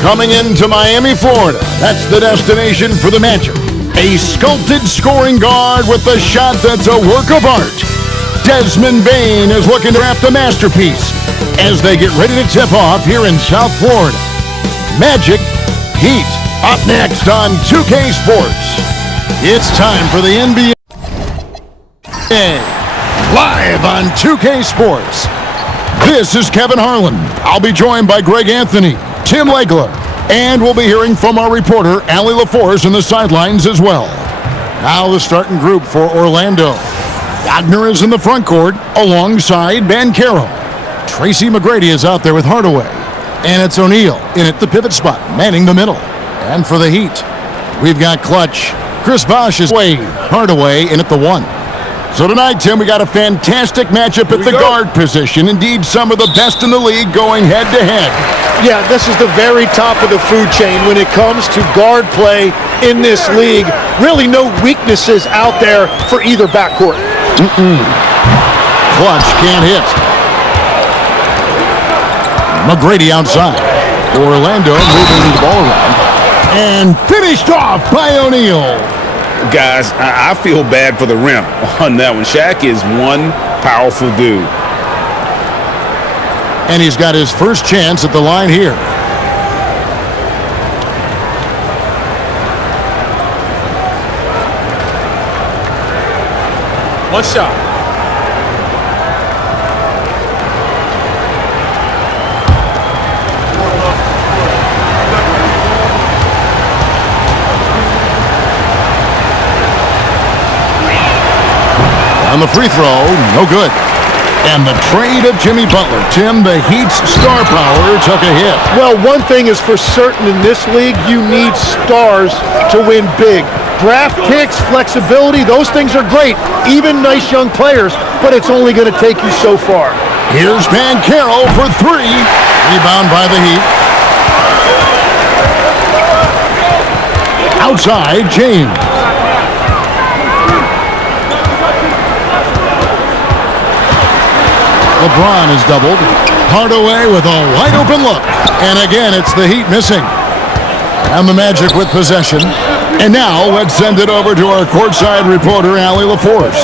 Coming into Miami, Florida, that's the destination for the Magic. A sculpted scoring guard with a shot that's a work of art. Desmond Bane is looking to draft a masterpiece as they get ready to tip off here in South Florida. Magic Heat up next on 2K Sports. It's time for the NBA live on 2K Sports. This is Kevin Harlan. I'll be joined by Greg Anthony, Tim Legler, and we'll be hearing from our reporter, Allie LaForce, in the sidelines as well. Now the starting group for Orlando. Wagner is in the front court alongside Banchero. Tracy McGrady is out there with Hardaway. And it's O'Neal in at the pivot spot, manning the middle. And for the Heat, we've got Clutch. Chris Bosh is Wade. Hardaway in at the 1. So tonight, Tim, we got a fantastic matchup at the guard position. Indeed, some of the best in the league going head-to-head. Yeah, this is the very top of the food chain when it comes to guard play in this league. Really no weaknesses out there for either backcourt. Clutch can't hit. McGrady outside. Orlando moving the ball around. And finished off by O'Neal. Guys, I feel bad for the rim on that one. Shaq is one powerful dude. And he's got his first chance at the line here. One shot. On the free throw, no good. And the trade of Jimmy Butler. Tim, the Heat's star power took a hit. Well, one thing is for certain in this league, you need stars to win big. Draft picks, flexibility, those things are great. Even nice young players, but it's only going to take you so far. Here's Banchero for 3. Rebound by the Heat. Outside, James. LeBron is doubled. Hardaway with a wide-open look. And again, it's the Heat missing. And the Magic with possession. And now, let's send it over to our courtside reporter, Allie LaForce.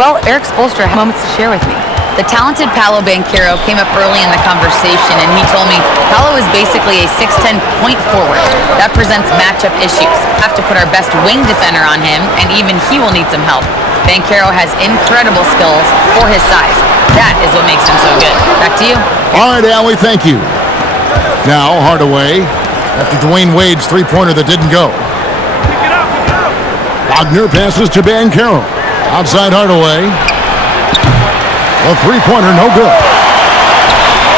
Well, Eric Spoelstra had moments to share with me. The talented Paolo Banchero came up early in the conversation, and he told me Paolo is basically a 6'10" point forward. That presents matchup issues. Have to put our best wing defender on him, and even he will need some help. Banchero has incredible skills for his size. That is what makes him so good. Back to you. All right, Allie, thank you. Now, Hardaway, after Dwayne Wade's three-pointer that didn't go. Wagner passes to Banchero. Outside Hardaway. A three-pointer, no good.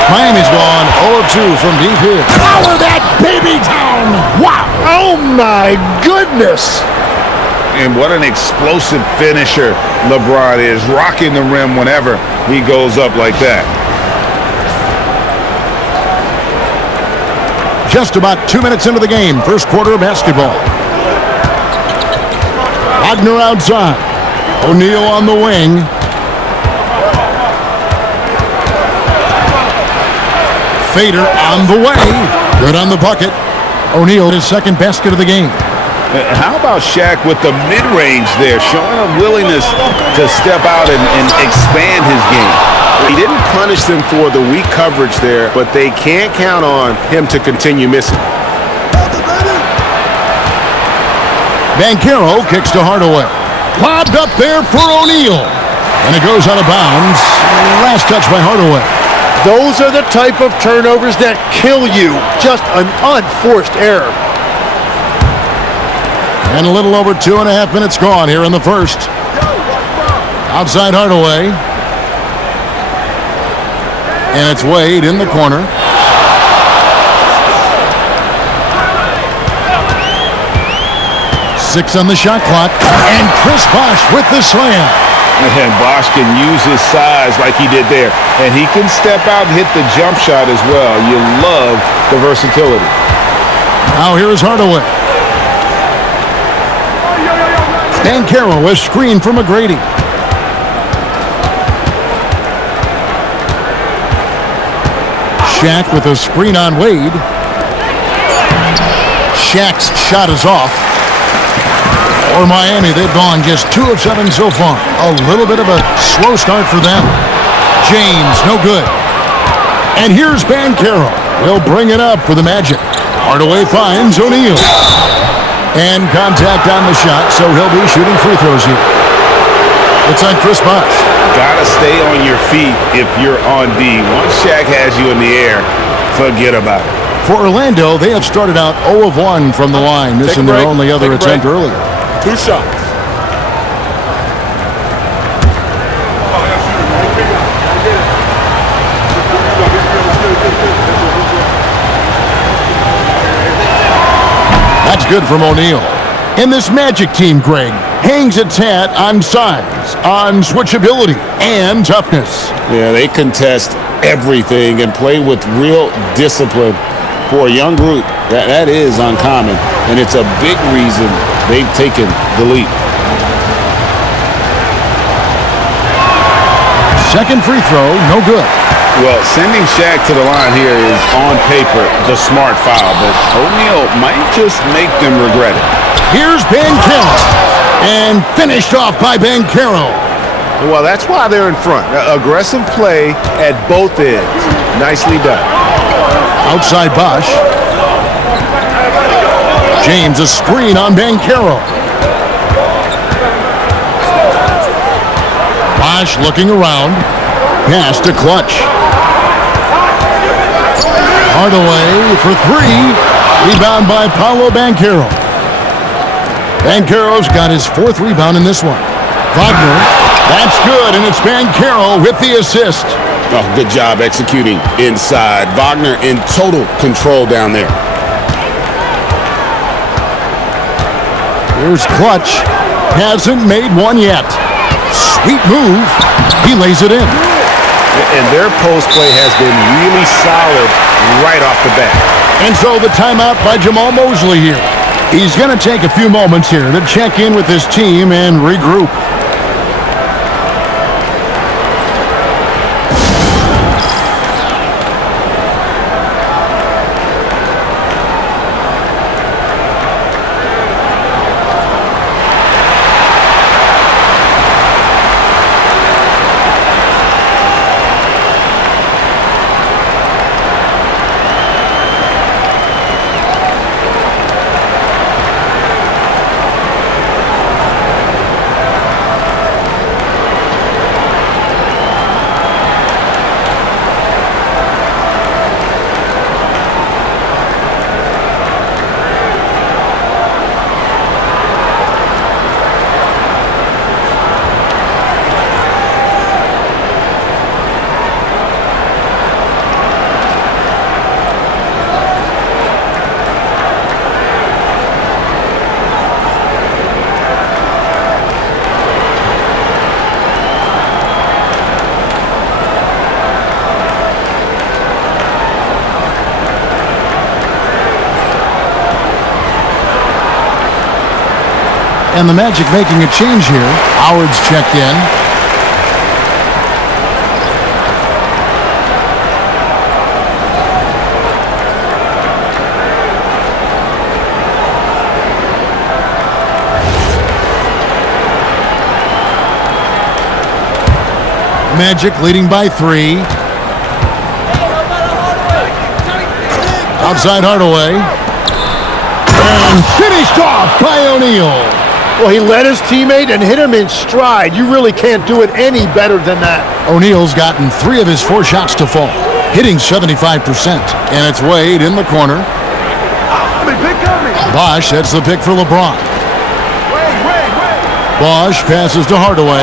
Miami's gone 0 of 2 from deep here. Power that baby down! Wow! Oh my goodness! And what an explosive finisher LeBron is, rocking the rim whenever he goes up like that. Just about 2 minutes into the game, first quarter of basketball. Wagner outside. O'Neal on the wing. Fader on the way. Good on the bucket. O'Neal, his second basket of the game. How about Shaq with the mid-range there, showing a willingness to step out and expand his game. He didn't punish them for the weak coverage there, but they can't count on him to continue missing. Banchero kicks to Hardaway. Lobbed up there for O'Neal. And it goes out of bounds. Last touch by Hardaway. Those are the type of turnovers that kill you. Just an unforced error. And a little over 2.5 minutes gone here in the first. Outside Hardaway. And it's Wade in the corner. Six on the shot clock. And Chris Bosh with the slam. And Bosh can use his size like he did there. And he can step out and hit the jump shot as well. You love the versatility. Now here's Hardaway. Banchero, a screen for McGrady. Shaq with a screen on Wade. Shaq's shot is off. For Miami, they've gone just 2 of 7 so far. A little bit of a slow start for them. James, no good. And here's Banchero. He'll bring it up for the Magic. Hardaway finds O'Neal. And contact on the shot, so he'll be shooting free throws here. It's on Chris Bosh. Gotta stay on your feet if you're on D. Once Shaq has you in the air, forget about it. For Orlando, they have started out 0 of 1 from the line, missing their only other attempt earlier. 2 shots. That's good from O'Neal. And this Magic team, Greg, hangs its hat on size, on switchability, and toughness. Yeah, they contest everything and play with real discipline. For a young group, that is uncommon, and it's a big reason they've taken the lead. Second free throw, no good. Well, sending Shaq to the line here is, on paper, the smart foul, but O'Neal might just make them regret it. Here's Banchero, and finished off by Banchero. Well, that's why they're in front. Aggressive play at both ends. Nicely done. Outside Bosh. James, a screen on Banchero. Bosh looking around. Pass to Clutch. Hardaway for 3. Rebound by Paolo Banchero. Banchero's got his 4th rebound in this one. Wagner. That's good, and it's Banchero with the assist. Oh, good job executing inside. Wagner in total control down there. Here's Clutch. Hasn't made one yet. Sweet move. He lays it in. And their post play has been really solid right off the bat. And so the timeout by Jamal Mosley here. He's going to take a few moments here to check in with his team and regroup. And the Magic making a change here. Howard's checked in. Magic leading by 3. Outside Hardaway. And finished off by O'Neal. Well, he led his teammate and hit him in stride. You really can't do it any better than that. O'Neal's gotten 3 of his 4 shots to fall, hitting 75%. And it's Wade in the corner. Bosh sets the pick for LeBron. Bosh passes to Hardaway.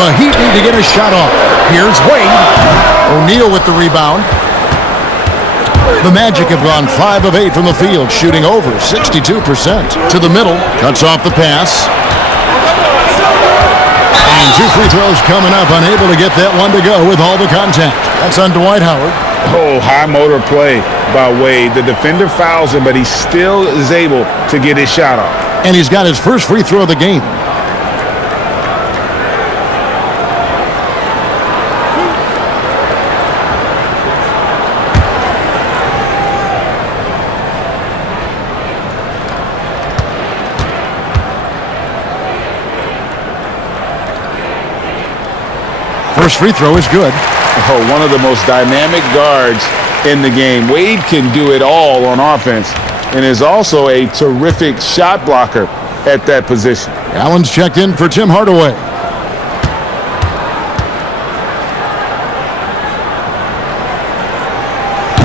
The Heat need to get a shot off. Here's Wade. O'Neal with the rebound. The Magic have gone 5 of 8 from the field, shooting over 62%. To the middle, cuts off the pass. And 2 free throws coming up, unable to get that one to go with all the contact. That's on Dwight Howard. Oh, high motor play by Wade. The defender fouls him, but he still is able to get his shot off. And he's got his first free throw of the game. First free throw is good. Oh, one of the most dynamic guards in the game. Wade can do it all on offense and is also a terrific shot blocker at that position. Allen's checked in for Tim Hardaway.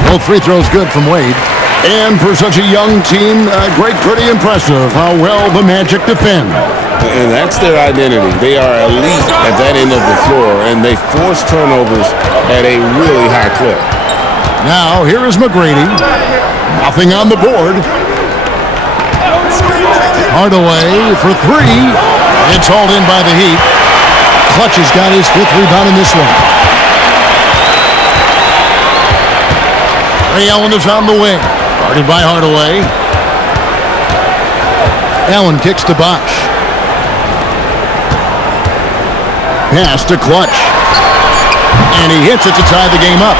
Both free throws good from Wade. And for such a young team, pretty impressive how well the Magic defend. And that's their identity. They are elite at that end of the floor, and they force turnovers at a really high clip. Now, here is McGrady. Nothing on the board. Hardaway for three. It's hauled in by the Heat. Clutch has got his 5th rebound in this one. Ray Allen is on the wing. Guarded by Hardaway. Allen kicks to Bosch. Pass to Clutch. And he hits it to tie the game up.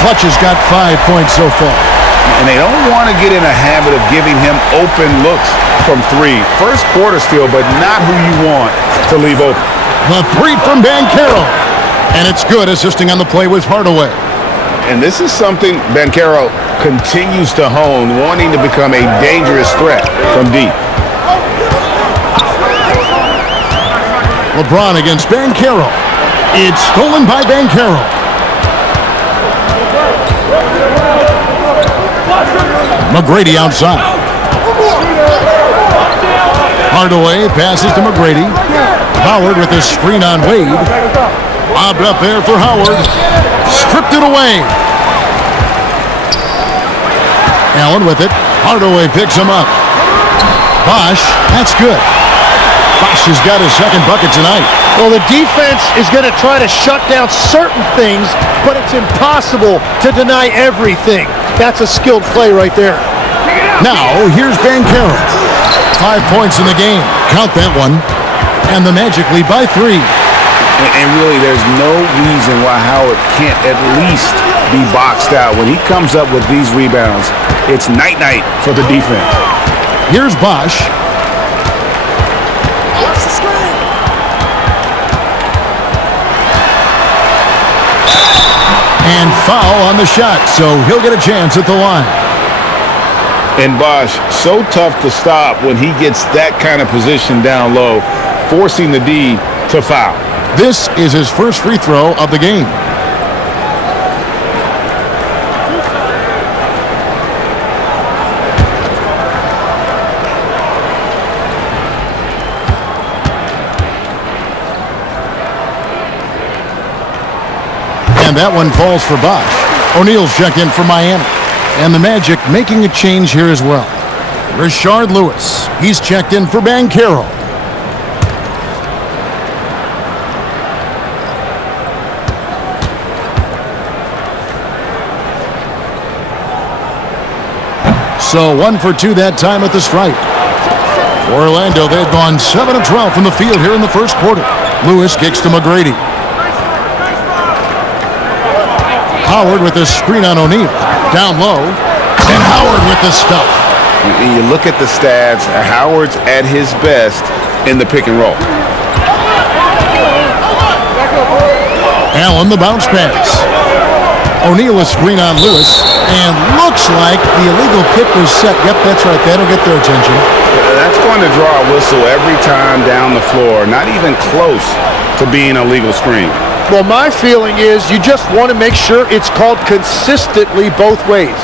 Clutch has got 5 points so far. And they don't want to get in a habit of giving him open looks from three. First quarter steal, but not who you want to leave open. The three from Banchero. And it's good, assisting on the play with Hardaway. And this is something Banchero continues to hone, wanting to become a dangerous threat from deep. LeBron against Banchero. It's stolen by Banchero. McGrady outside. Hardaway passes to McGrady. Howard with his screen on Wade. Lobbed up there for Howard. Stripped it away. Allen with it. Hardaway picks him up. Bosch, that's good. Bosch has got his second bucket tonight. Well, the defense is going to try to shut down certain things, but it's impossible to deny everything. That's a skilled play right there. Now, here's Banchero. 5 points in the game. Count that one. And the Magic lead by 3. And really, there's no reason why Howard can't at least be boxed out. When he comes up with these rebounds, it's night-night for the defense. Here's Bosch. And foul on the shot, so he'll get a chance at the line. And Bosch, so tough to stop when he gets that kind of position down low, forcing the D to foul. This is his first free throw of the game. And that one falls for Bosch. O'Neal's checked in for Miami. And the Magic making a change here as well. Rashard Lewis. He's checked in for Banchero. So 1 for 2 that time at the stripe. For Orlando, they've gone 7 of 12 from the field here in the first quarter. Lewis kicks to McGrady. Howard with a screen on O'Neal. Down low. And Howard with the stuff. You look at the stats, Howard's at his best in the pick and roll. Allen the bounce pass. O'Neal a screen on Lewis. And looks like the illegal kick was set. Yep, that's right. That'll get their attention. That's going to draw a whistle every time down the floor. Not even close to being a legal screen. Well, my feeling is you just want to make sure it's called consistently both ways.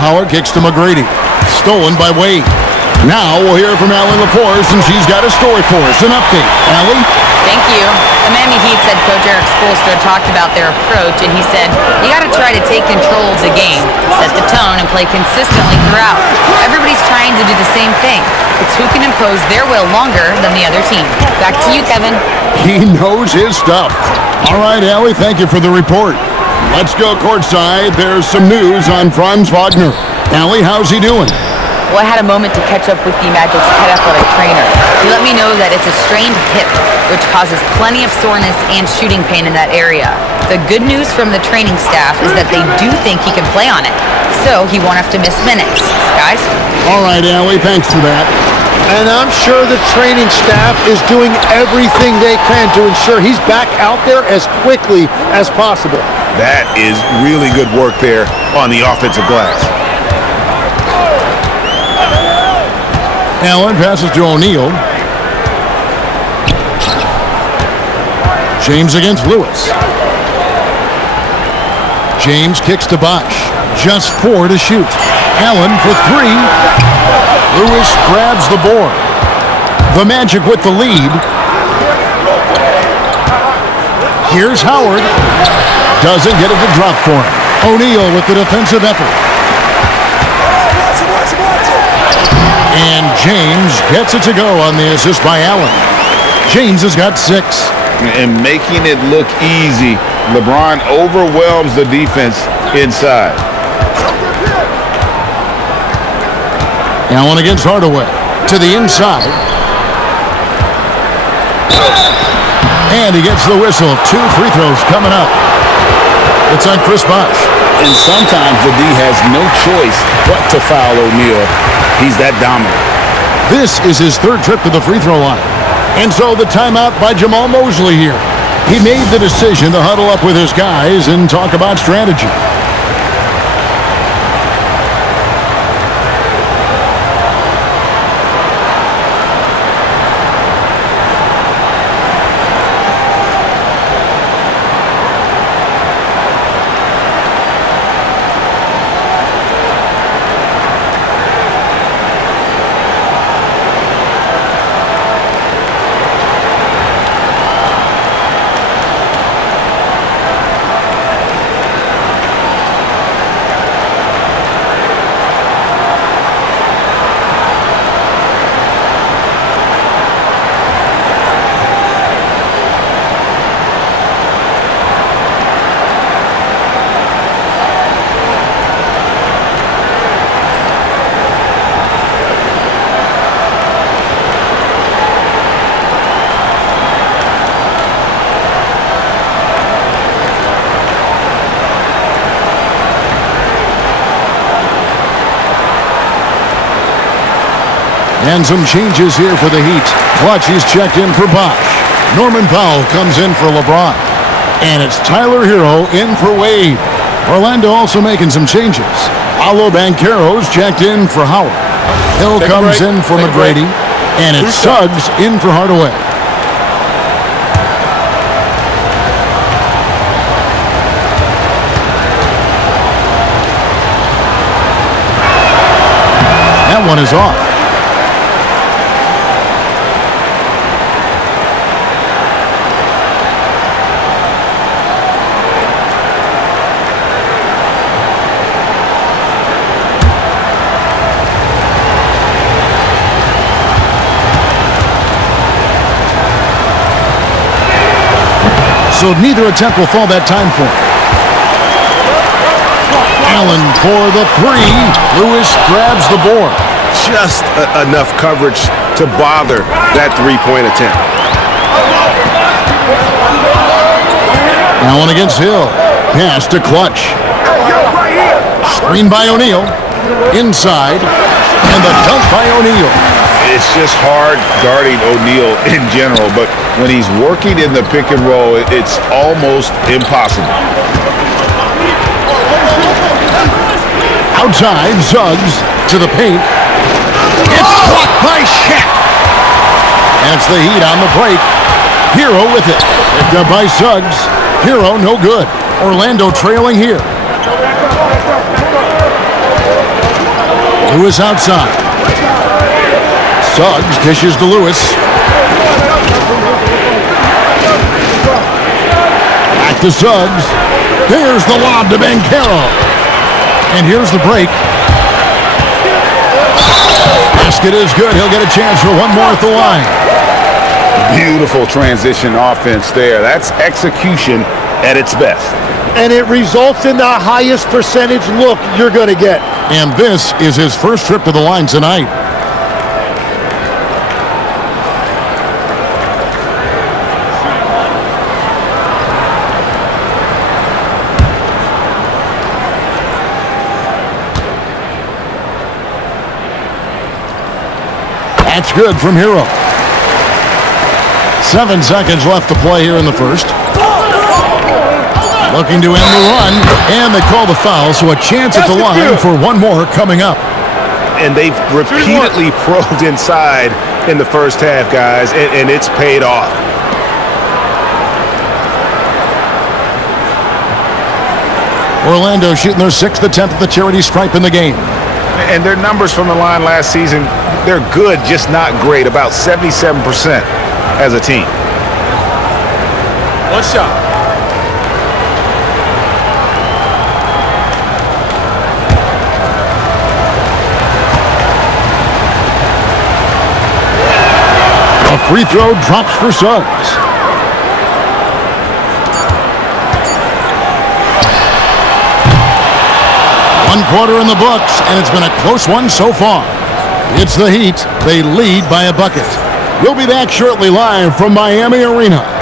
Howard kicks to McGrady. Stolen by Wade. Now we'll hear from Allie LaForce, and she's got a story for us. An update. Allie? Thank you. The Miami Heat said Coach Eric Spoelstra talked about their approach, and he said, you got to try to take control of the game, set the tone, and play consistently throughout. Everybody's trying to do the same thing. It's who can impose their will longer than the other team. Back to you, Kevin. He knows his stuff. All right, Allie, thank you for the report. Let's go courtside. There's some news on Franz Wagner. Allie, how's he doing? Well, I had a moment to catch up with the Magic's head athletic trainer. He let me know that it's a strained hip, which causes plenty of soreness and shooting pain in that area. The good news from the training staff is that they do think he can play on it, so he won't have to miss minutes. Guys? All right, Allie, thanks for that. And I'm sure the training staff is doing everything they can to ensure he's back out there as quickly as possible. That is really good work there on the offensive glass. Allen passes to O'Neal. James against Lewis. James kicks to Bosch. Just 4 to shoot. Allen for 3. Lewis grabs the board. The Magic with the lead. Here's Howard. Doesn't get it to drop for him. O'Neal with the defensive effort. And James gets it to go on the assist by Allen. James has got 6. And making it look easy, LeBron overwhelms the defense inside. Allen against Hardaway. To the inside. And he gets the whistle. 2 free throws coming up. It's on Chris Bosh. And sometimes the D has no choice but to foul O'Neal. He's that dominant. This is his 3rd trip to the free throw line. And so the timeout by Jamal Mosley here. He made the decision to huddle up with his guys and talk about strategy. And some changes here for the Heat. Clutch is checked in for Bosh. Norman Powell comes in for LeBron. And it's Tyler Hero in for Wade. Orlando also making some changes. Paolo Banchero's checked in for Howard. Hill comes in for McGrady. And it's Suggs in for Hardaway. That one is off. So neither attempt will fall that time for him. Allen for the 3. Lewis grabs the board. Just enough coverage to bother that 3-point attempt. Allen against Hill. Pass to Clutch. Screen by O'Neal. Inside. And the dunk by O'Neal. It's just hard guarding O'Neal in general, but when he's working in the pick and roll, it's almost impossible. Outside, Suggs to the paint. It's blocked by Shaq. And it's the Heat on the break. Hero with it. Picked up by Suggs. Hero no good. Orlando trailing here. Lewis outside. Suggs dishes to Lewis. Back to Suggs. There's the lob to Banchero. And here's the break. Basket is good. He'll get a chance for one more at the line. Beautiful transition offense there. That's execution at its best. And it results in the highest percentage look you're going to get. And this is his first trip to the line tonight. That's good from Hero. 7 seconds left to play here in the first. Looking to end the run, and they call the foul, so a chance at the line for one more coming up. And they've repeatedly probed inside in the first half, guys, and it's paid off. Orlando shooting their 6th attempt at the charity stripe in the game. And their numbers from the line last season, they're good, just not great, about 77% as a team. One shot. A free throw drops for Suggs. One quarter in the books, and it's been a close one so far. It's the Heat. They lead by a bucket. We'll be back shortly live from Miami Arena.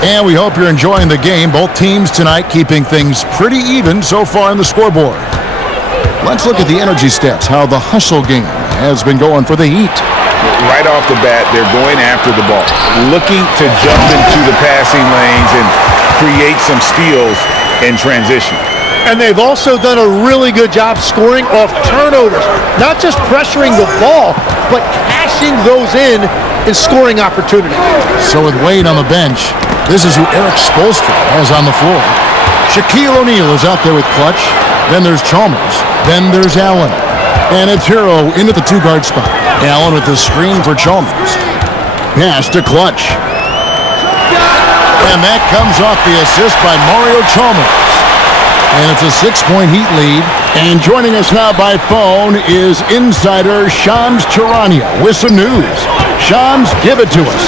And we hope you're enjoying the game. Both teams tonight keeping things pretty even so far on the scoreboard. Let's look at the energy stats, how the hustle game has been going for the Heat. Right off the bat, they're going after the ball, looking to jump into the passing lanes and create some steals in transition. And they've also done a really good job scoring off turnovers. Not just pressuring the ball, but cashing those in and scoring opportunities. So with Wade on the bench, this is who Eric Spoelstra has on the floor. Shaquille O'Neal is out there with Clutch. Then there's Chalmers. Then there's Allen. And it's Hero into the two-guard spot. Allen with the screen for Chalmers. Pass to Clutch. And that comes off the assist by Mario Chalmers. And it's a 6-point Heat lead. And joining us now by phone is insider Shams Charania with some news. Shams, give it to us.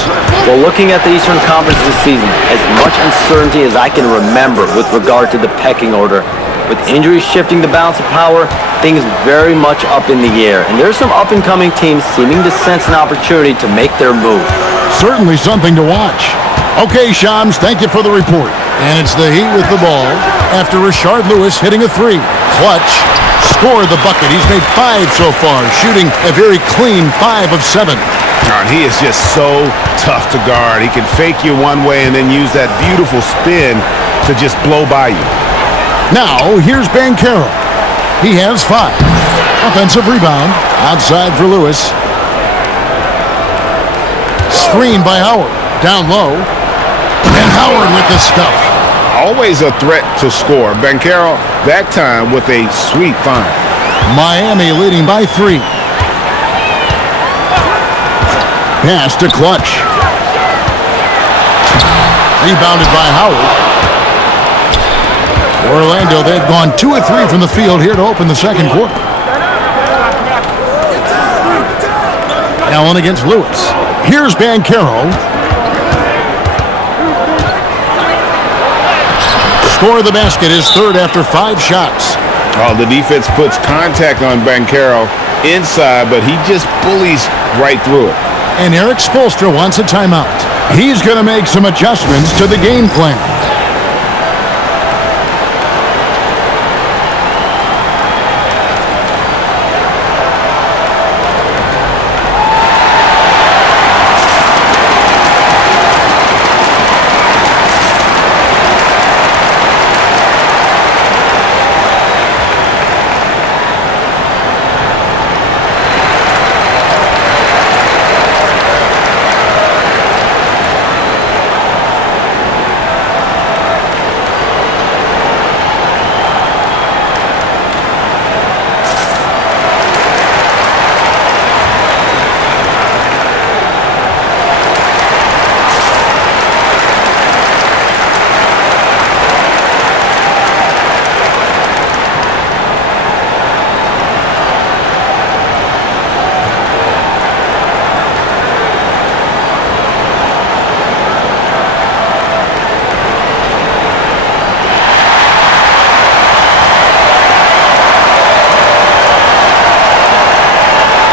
Well, looking at the Eastern Conference this season, as much uncertainty as I can remember with regard to the pecking order, with injuries shifting the balance of power, things very much up in the air. And there's some up-and-coming teams seeming to sense an opportunity to make their move. Certainly something to watch. Okay, Shams, thank you for the report. And it's the Heat with the ball after Rashard Lewis hitting a three. Clutch scored the bucket. He's made 5 so far, shooting a very clean 5 of 7. He is just so tough to guard. He can fake you one way and then use that beautiful spin to just blow by you. Now, here's Banchero. He has 5. Offensive rebound. Outside for Lewis. Screened by Howard. Down low. And Howard with the stuff. Always a threat to score. Banchero, that time with a sweet find. Miami leading by 3. Pass to Clutch. Rebounded by Howard. Orlando, they've gone 2 of 3 from the field here to open the second quarter. Allen against Lewis. Here's Banchero. Score the basket, his 3rd after 5 shots. Oh, the defense puts contact on Banchero inside, but he just bullies right through it. And Eric Spoelstra wants a timeout. He's going to make some adjustments to the game plan.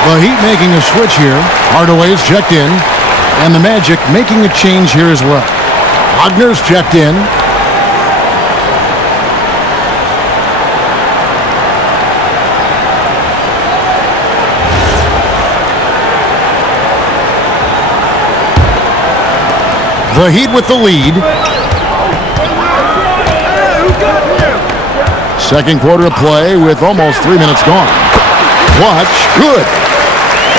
The Heat making a switch here. Hardaway's checked in. And the Magic making a change here as well. Wagner's checked in. The Heat with the lead. Second quarter of play with almost 3 minutes gone. Clutch, good.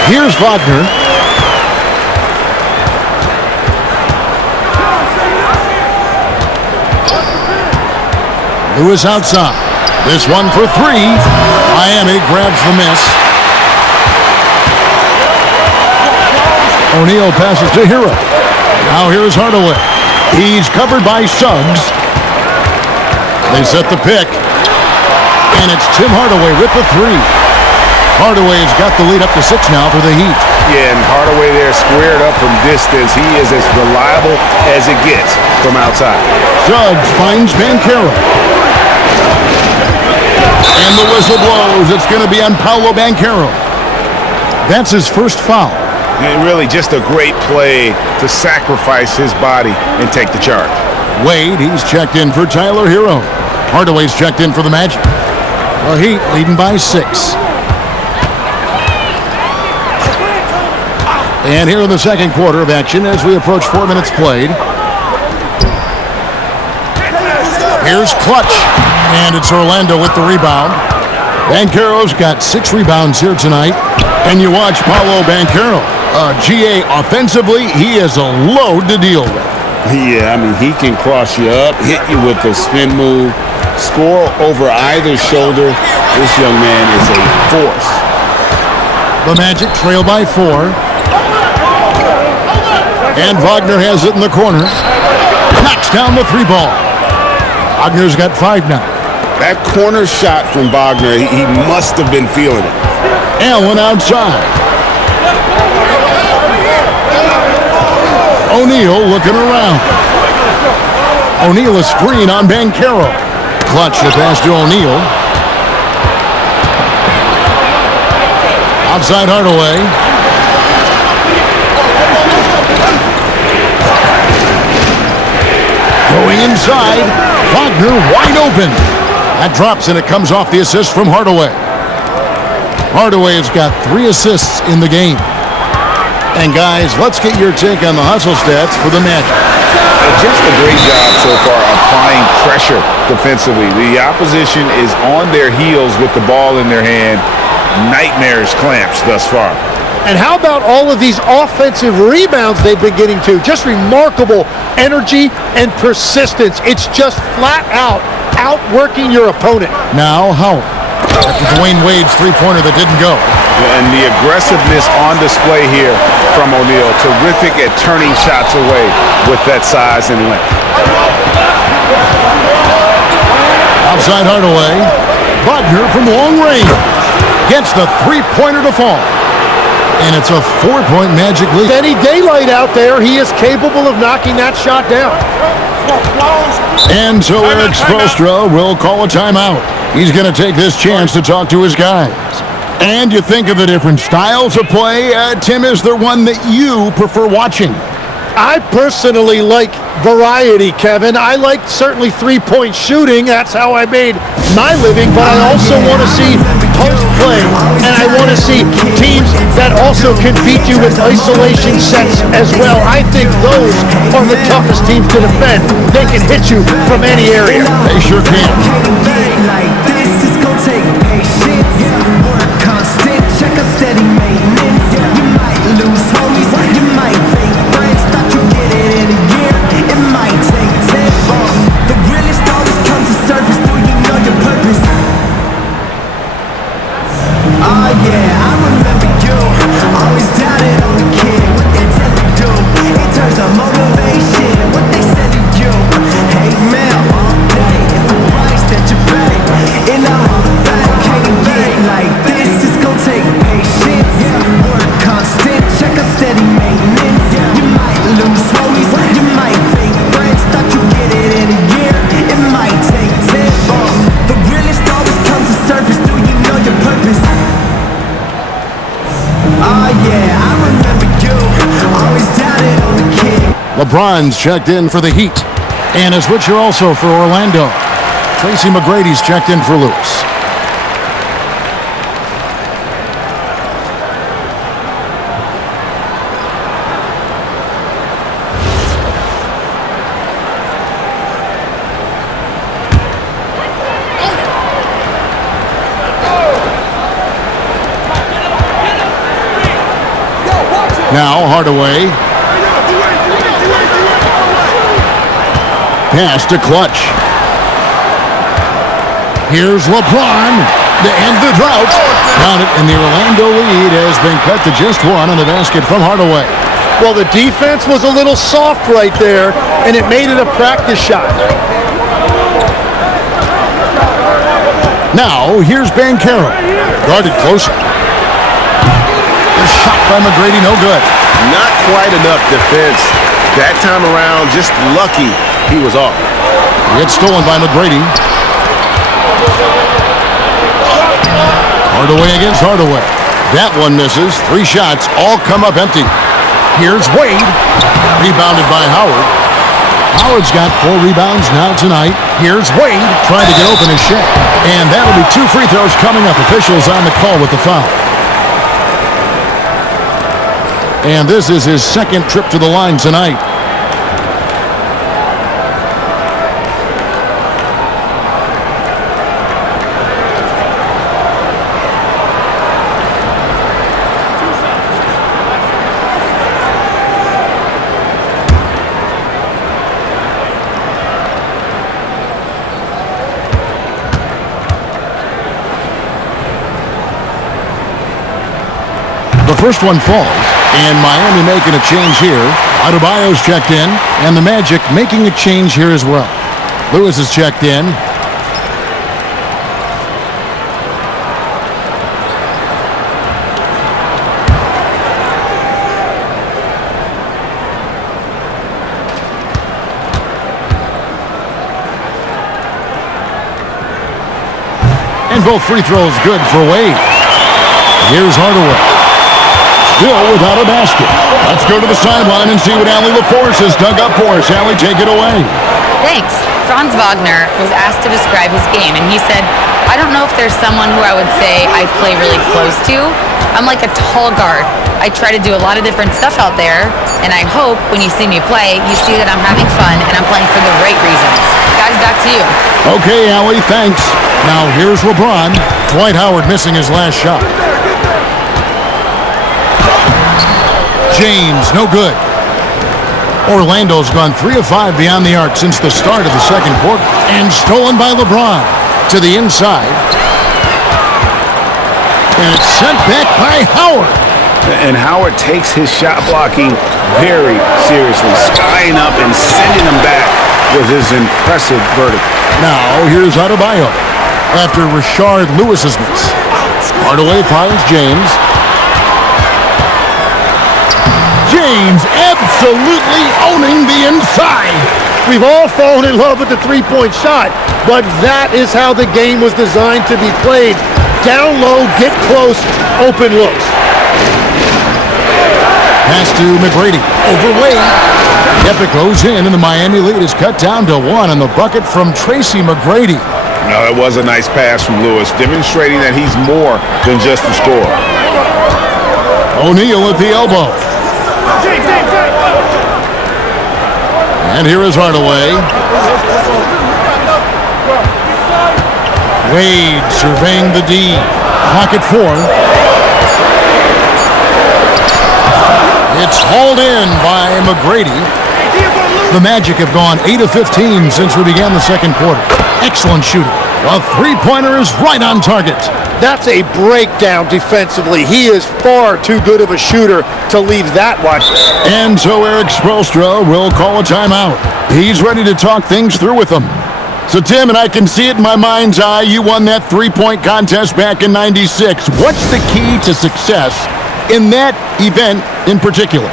Here's Wagner. Lewis outside. This one for three. Miami grabs the miss. O'Neal passes to Hero. Now here's Hardaway. He's covered by Suggs. They set the pick. And it's Tim Hardaway with the three. Hardaway's got the lead up to 6 now for the Heat. Yeah, and Hardaway there squared up from distance. He is as reliable as it gets from outside. Suggs finds Banchero. And the whistle blows. It's going to be on Paolo Banchero. That's his first foul. And really just a great play to sacrifice his body and take the charge. Wade, he's checked in for Tyler Hero. Hardaway's checked in for the Magic. The Heat leading by 6. And here in the second quarter of action as we approach 4 minutes played. Here's Clutch. And it's Orlando with the rebound. Banchero's got 6 rebounds here tonight. And you watch Paolo Banchero. GA, offensively, he is a load to deal with. Yeah, I mean, he can cross you up, hit you with a spin move, score over either shoulder. This young man is a force. The Magic trail by 4. And Wagner has it in the corner. Knocks down the 3 ball. Wagner's got 5 now. That corner shot from Wagner, he must have been feeling it. Allen outside. O'Neal looking around. O'Neal a screen on Banchero. Clutch the pass to O'Neal. Outside Hardaway. Going inside. Wagner wide open. That drops and it comes off the assist from Hardaway. Hardaway has got 3 assists in the game. And guys, let's get your take on the hustle stats for the Magic. Just a great job so far applying pressure defensively. The opposition is on their heels with the ball in their hand. Nightmares clamps thus far. And how about all of these offensive rebounds they've been getting to? Just remarkable energy and persistence. It's just flat out outworking your opponent. Now Howard. After Dwayne Wade's three-pointer that didn't go. And the aggressiveness on display here from O'Neal. Terrific at turning shots away with that size and length. Outside Hardaway. Wagner from long range. Gets the three-pointer to fall. And it's a 4-point Magic lead. Any daylight out there, he is capable of knocking that shot down. And so Eric Spoelstra will call a timeout. He's going to take this chance to talk to his guys. And you think of the different styles of play. Tim, is there one that you prefer watching? I personally like variety, Kevin. I like certainly three-point shooting. That's how I made my living. But I also want to see post play, and I want to see teams that also can beat you with isolation sets as well. I think those are the toughest teams to defend. They can hit you from any area. They sure can. Steady maintenance. You might lose homies, you might fake friends. Thought you get it in a year, it might take 10. The realest always comes to surface. Do you know your purpose? Oh yeah, I remember you. Always doubted on the kid. What they tell you do, it turns on motivation. What they said to you, hate mail all day. It's a price LeBron's checked in for the Heat. And a switcher also for Orlando. Tracy McGrady's checked in for Lewis. Now Hardaway. Pass to Clutch. Here's LeBron to end the drought. Count it, and the Orlando lead has been cut to just one on the basket from Hardaway. Well, the defense was a little soft right there, and it made it a practice shot. Now, here's Banchero. Guarded closer. The shot by McGrady, no good. Not quite enough defense. That time around, just lucky he was off. It's stolen by McGrady. Hardaway against Hardaway. That one misses. 3 shots, all come up empty. Here's Wade. Rebounded by Howard. Howard's got 4 rebounds now tonight. Here's Wade trying to get open his shot. And that'll be 2 free throws coming up. Officials on the call with the foul. And this is his second trip to the line tonight. The first one falls, and Miami making a change here. Adebayo's checked in, and the Magic making a change here as well. Lewis is checked in. And both free throws good for Wade. Here's Hardaway. Still without a basket. Let's go to the sideline and see what Allie LaForce has dug up for us. Allie, take it away. Thanks. Franz Wagner was asked to describe his game, and he said, I don't know if there's someone who I would say I play really close to. I'm like a tall guard. I try to do a lot of different stuff out there, and I hope when you see me play, you see that I'm having fun and I'm playing for the right reasons. Guys, back to you. Okay, Allie, thanks. Now here's LeBron. Dwight Howard missing his last shot. James, no good. Orlando's gone 3 of 5 beyond the arc since the start of the second quarter. And stolen by LeBron to the inside. And it's sent back by Howard. And Howard takes his shot blocking very seriously, skying up and sending him back with his impressive vertical. Now here's Adebayo after Rashard Lewis's miss. Hardaway finds James. James absolutely owning the inside. We've all fallen in love with the three-point shot, but that is how the game was designed to be played. Down low, get close, open looks. Pass to McGrady. Overweight. Kepa goes in, and the Miami lead is cut down to 1 on the bucket from Tracy McGrady. No, that was a nice pass from Lewis, demonstrating that he's more than just a scorer. O'Neal at the elbow. And here is Hardaway. Wade surveying the D. Pocket 4. It's hauled in by McGrady. The Magic have gone 8 of 15 since we began the second quarter. Excellent shooting. A three-pointer is right on target. That's a breakdown defensively. He is far too good of a shooter to leave that one. And so Eric Spoelstra will call a timeout. He's ready to talk things through with them. So, Tim, and I can see it in my mind's eye, you won that three-point contest back in '96. What's the key to success in that event in particular?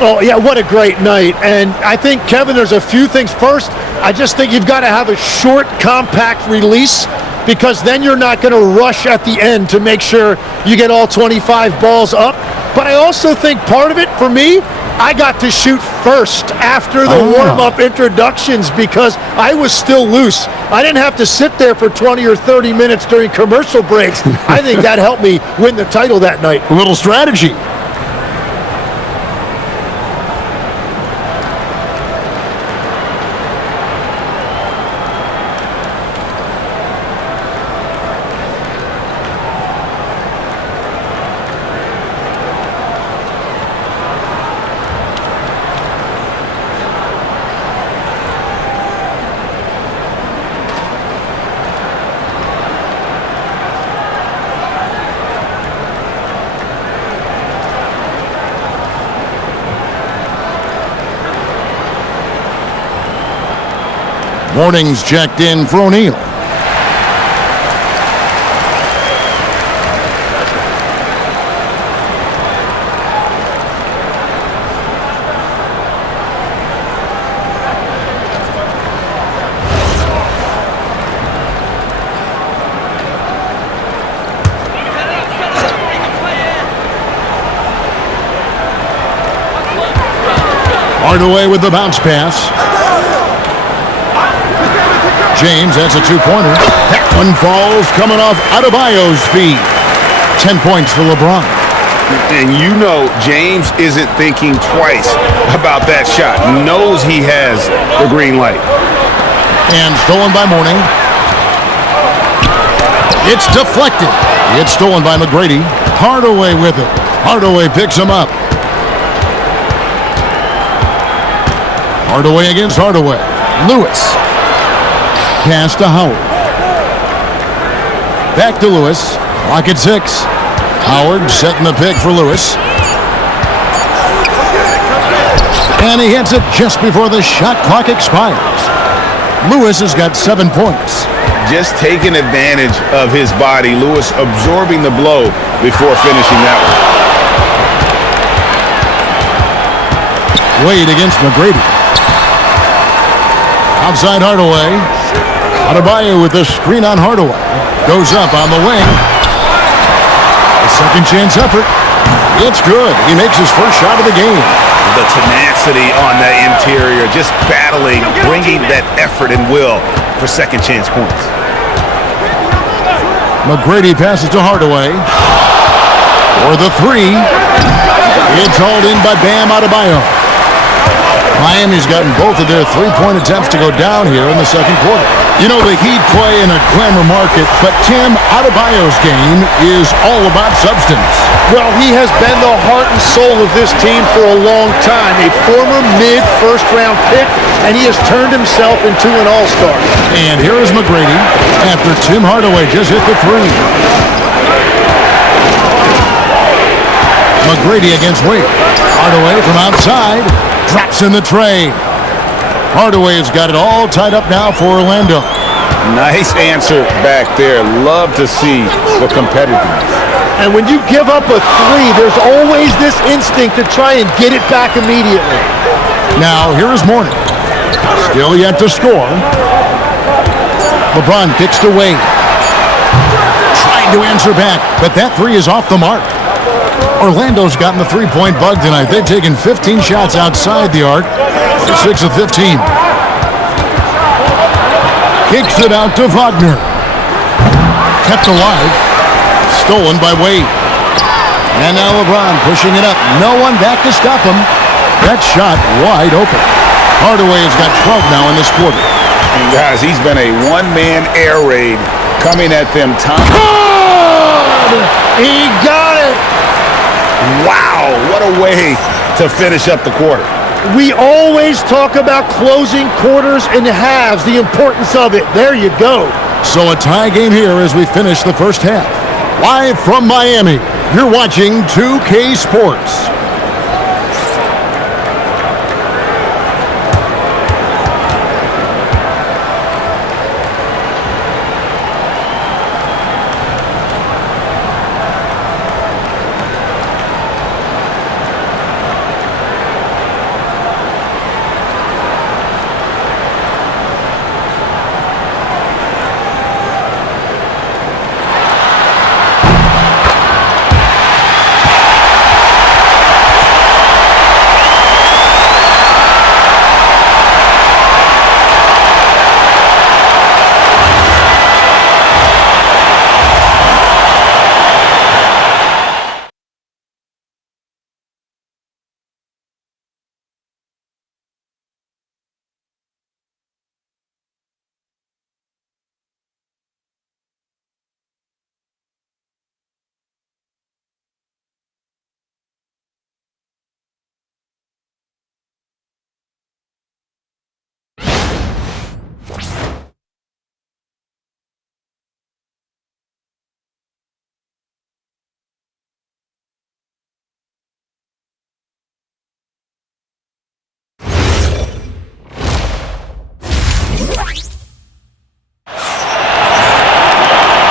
Oh, yeah, what a great night. And I think, Kevin, there's a few things. First, I just think you've got to have a short, compact release, because then you're not going to rush at the end to make sure you get all 25 balls up. But I also think part of it, for me, I got to shoot first after the warm-up introductions because I was still loose. I didn't have to sit there for 20 or 30 minutes during commercial breaks. I think that helped me win the title that night. A little strategy. Warnings checked in for O'Neal. Hardaway with the bounce pass. James, that's a two-pointer. That one falls coming off Adebayo's feet. 10 points for LeBron. And you know James isn't thinking twice about that shot. Knows he has the green light. And stolen by Mourning. It's deflected. It's stolen by McGrady. Hardaway with it. Hardaway picks him up. Hardaway against Hardaway. Lewis. Pass to Howard. Back to Lewis. Clock at 6. Howard setting the pick for Lewis. And he hits it just before the shot clock expires. Lewis has got 7 points. Just taking advantage of his body. Lewis absorbing the blow before finishing that one. Wade against McGrady. Outside Hardaway. Adebayo with the screen on Hardaway. Goes up on the wing. A second chance effort. It's good. He makes his first shot of the game. The tenacity on that interior, just battling, bringing that effort and will for second chance points. McGrady passes to Hardaway. For the three. It's hauled in by Bam Adebayo. Miami's gotten both of their three-point attempts to go down here in the second quarter. You know, the Heat play in a glamour market, but Tim, Adebayo's game is all about substance. Well, he has been the heart and soul of this team for a long time. A former mid-first-round pick, and he has turned himself into an all-star. And here is McGrady after Tim Hardaway just hit the three. McGrady against Wade. Hardaway from outside. Drops in the tray. Hardaway's got it all tied up now for Orlando. Nice answer back there. Love to see the competitiveness. And when you give up a three, there's always this instinct to try and get it back immediately. Now, here is Mourning. Still yet to score. LeBron kicks to Wade. Trying to answer back, but that three is off the mark. Orlando's gotten the three-point bug tonight. They've taken 15 shots outside the arc. They're 6 of 15. Kicks it out to Wagner. Kept alive. Stolen by Wade. And now LeBron pushing it up. No one back to stop him. That shot wide open. Hardaway has got 12 now in this quarter. And guys, he's been a one-man air raid coming at them time. Good! He got it! Wow, what a way to finish up the quarter. We always talk about closing quarters and halves, the importance of it. There you go. So a tie game here as we finish the first half. Live from Miami, you're watching 2K Sports.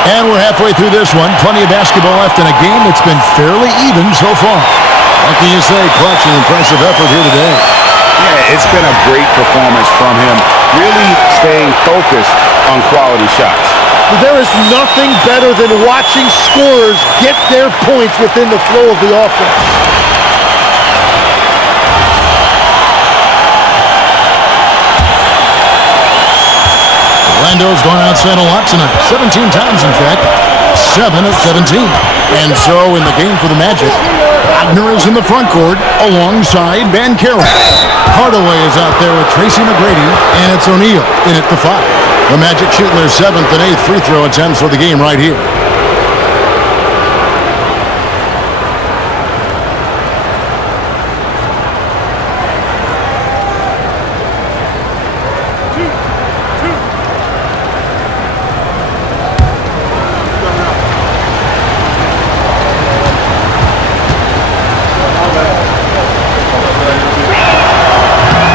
And we're halfway through this one. Plenty of basketball left in a game that's been fairly even so far. What can you say? Clutch and impressive effort here today. Yeah, it's been a great performance from him. Really staying focused on quality shots. There is nothing better than watching scorers get their points within the flow of the offense. Orlando's gone outside a lot tonight. 17 times, in fact. 7 of 17. And so in the game for the Magic, Wagner is in the front court alongside Banchero. Hardaway is out there with Tracy McGrady, and it's O'Neal in at the 5. The Magic shooting their 7th and 8th free throw attempts for the game right here.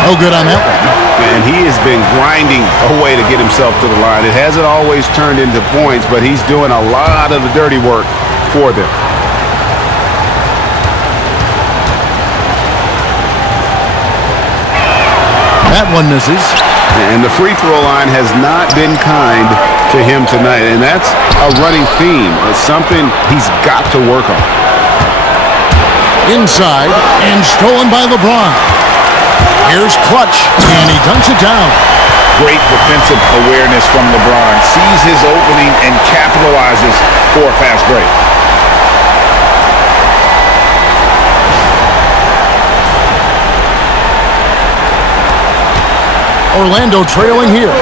No good on that one. And he has been grinding away to get himself to the line. It hasn't always turned into points, but he's doing a lot of the dirty work for them. That one misses. And the free throw line has not been kind to him tonight, and that's a running theme. It's something he's got to work on. Inside, and stolen by LeBron. Here's Clutch, and he dunks it down. Great defensive awareness from LeBron. Sees his opening and capitalizes for a fast break. Orlando trailing here.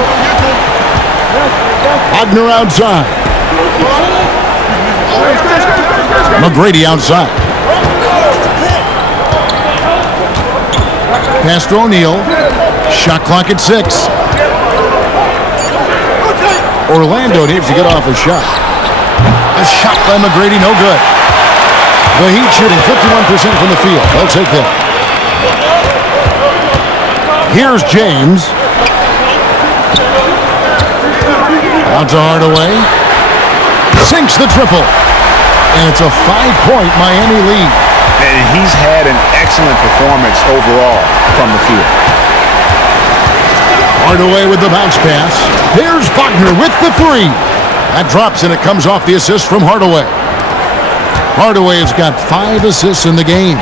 Wagner outside. McGrady outside. Pass to O'Neal. Shot clock at 6. Orlando needs to get off a shot. A shot by McGrady, no good. The Heat shooting 51% from the field. They'll take that. Here's James. Out to Hardaway. Sinks the triple. And it's a 5-point Miami lead. And he's had an excellent performance overall from the field. Hardaway with the bounce pass. There's Wagner with the 3. That drops and it comes off the assist from Hardaway. Hardaway has got 5 assists in the game.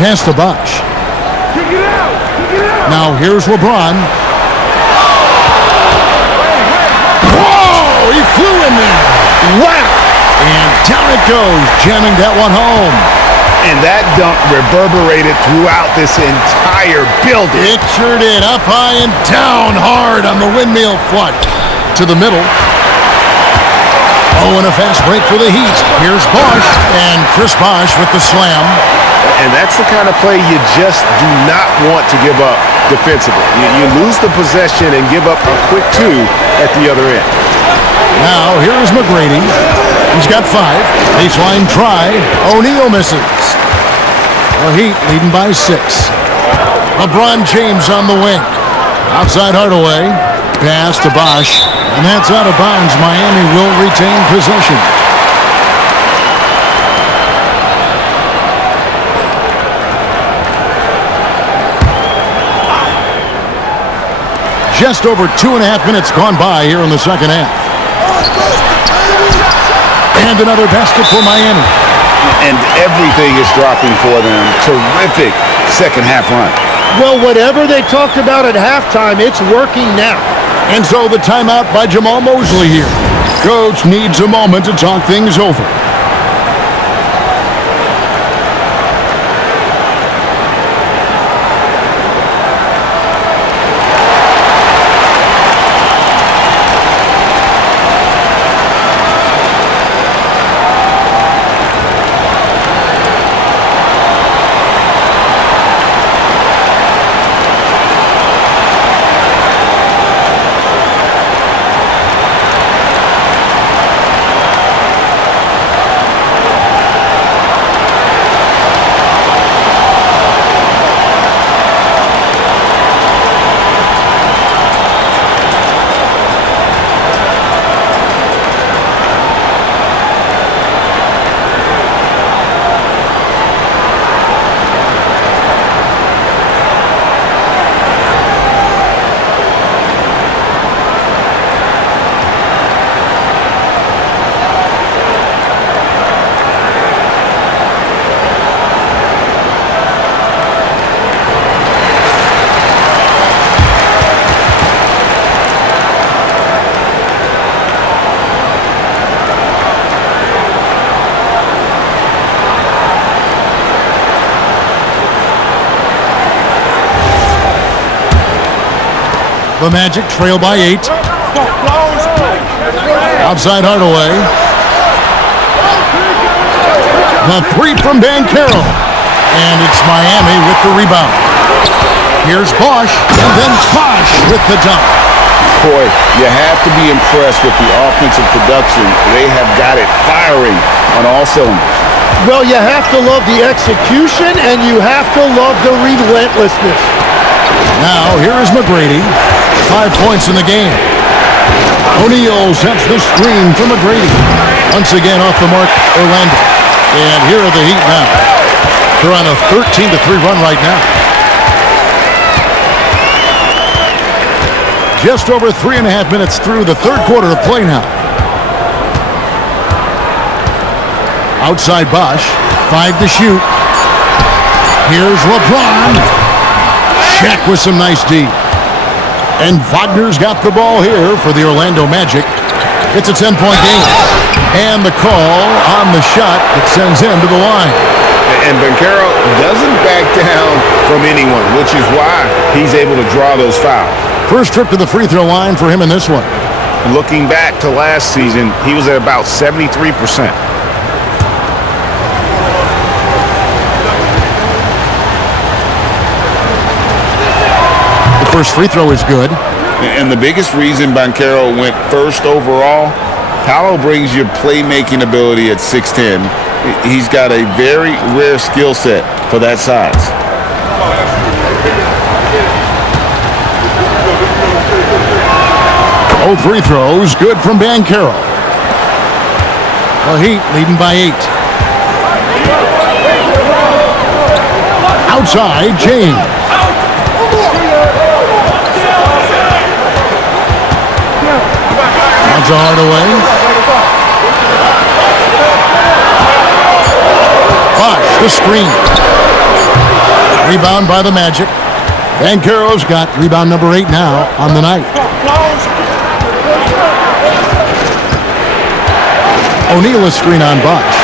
Pass to Bosh. Now here's LeBron. Whoa! He flew in there. Wow! And down it goes, jamming that one home. And that dunk reverberated throughout this entire building. It sure did. Up high and down hard on the windmill flush. To the middle. Oh, and a fast break for the Heat. Here's Bosh, and Chris Bosh with the slam. And that's the kind of play you just do not want to give up defensively. You lose the possession and give up a quick 2 at the other end. Now, here's McGrady. He's got 5. Baseline try. O'Neal misses. The Heat leading by 6. LeBron James on the wing. Outside Hardaway. Pass to Bosh. And that's out of bounds. Miami will retain possession. Just over 2.5 minutes gone by here in the second half. And another basket for Miami. And everything is dropping for them. Terrific second half run. Well, whatever they talked about at halftime, it's working now. And so the timeout by Jamal Mosley here. Coach needs a moment to talk things over. The Magic trail by 8. Outside Hardaway. The three from Banchero. And it's Miami with the rebound. Here's Bosch, and then Bosch with the dunk. Boy, you have to be impressed with the offensive production. They have got it firing on all cylinders. Well, you have to love the execution, and you have to love the relentlessness. Now, here is McGrady. 5 points in the game. O'Neal sets the screen for McGrady. Once again off the mark, Orlando. And here are the Heat now. They're on a 13-3 run right now. Just over 3.5 minutes through the third quarter of play now. Outside Bosch, 5 to shoot. Here's LeBron. Shaq with some nice D. And Wagner's got the ball here for the Orlando Magic. It's a 10-point game. And the call on the shot that sends him to the line. And Banchero doesn't back down from anyone, which is why he's able to draw those fouls. First trip to the free throw line for him in this one. Looking back to last season, he was at about 73%. The first free throw is good. And the biggest reason Banchero went first overall, Paolo brings your playmaking ability at 6'10". He's got a very rare skill set for that size. Both free throws good from Banchero. The Heat leading by 8. Outside, James. Out to Hardaway. Bosch, the screen. Rebound by the Magic. Banchero's got rebound number 8 now on the night. O'Neal is screen on Bosch.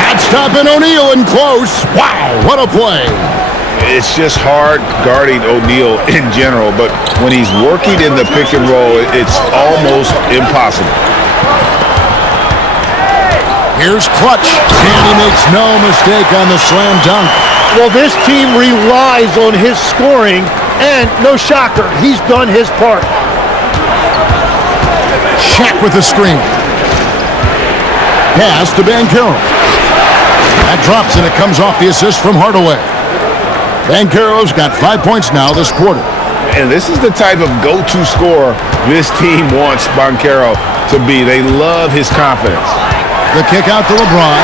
Not stopping O'Neal in close. Wow, what a play. It's just hard guarding O'Neal in general, but when he's working in the pick and roll, it's almost impossible. Here's Clutch, and he makes no mistake on the slam dunk. Well, this team relies on his scoring, and no shocker, he's done his part. Shaq with the screen. Pass to Banchero. That drops and it comes off the assist from Hardaway. Banchero's got 5 points now this quarter. And this is the type of go-to scorer this team wants Banchero to be. They love his confidence. The kick out to LeBron.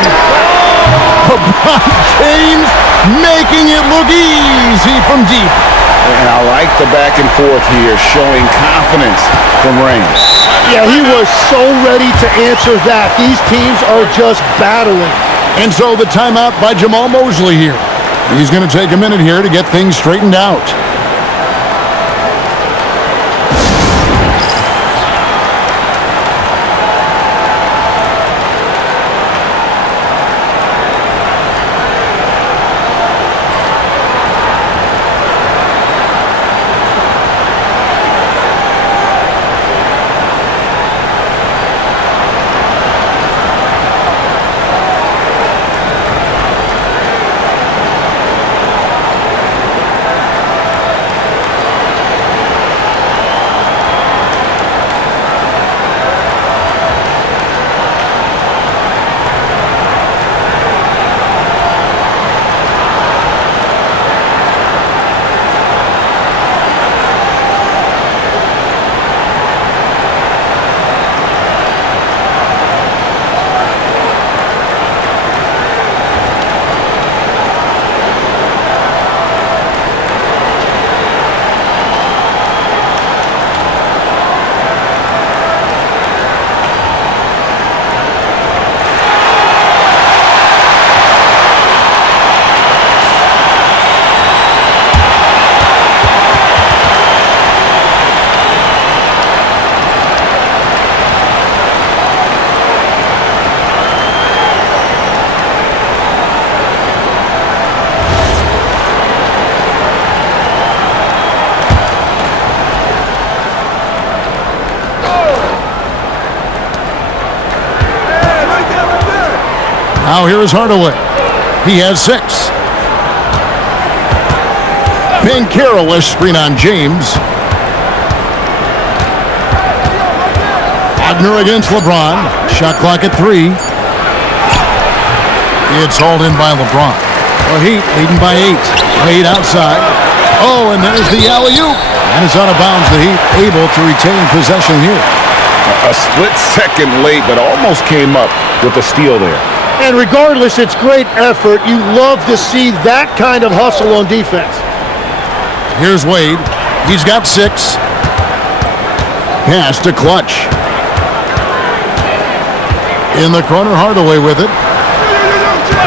LeBron James making it look easy from deep. And I like the back and forth here, showing confidence from Reigns. Yeah, he was so ready to answer that. These teams are just battling. And so the timeout by Jamal Mosley here. He's going to take a minute here to get things straightened out. Now here is Hardaway. He has 6. Banchero a screen on James. Wagner against LeBron. Shot clock at 3. It's hauled in by LeBron. The Heat leading by 8. Wade outside. Oh, and there's the alley-oop. And it's out of bounds. The Heat able to retain possession here. A split second late, but almost came up with a steal there. And regardless, it's great effort. You love to see that kind of hustle on defense. Here's Wade. He's got 6. Pass to Clutch. In the corner, Hardaway with it.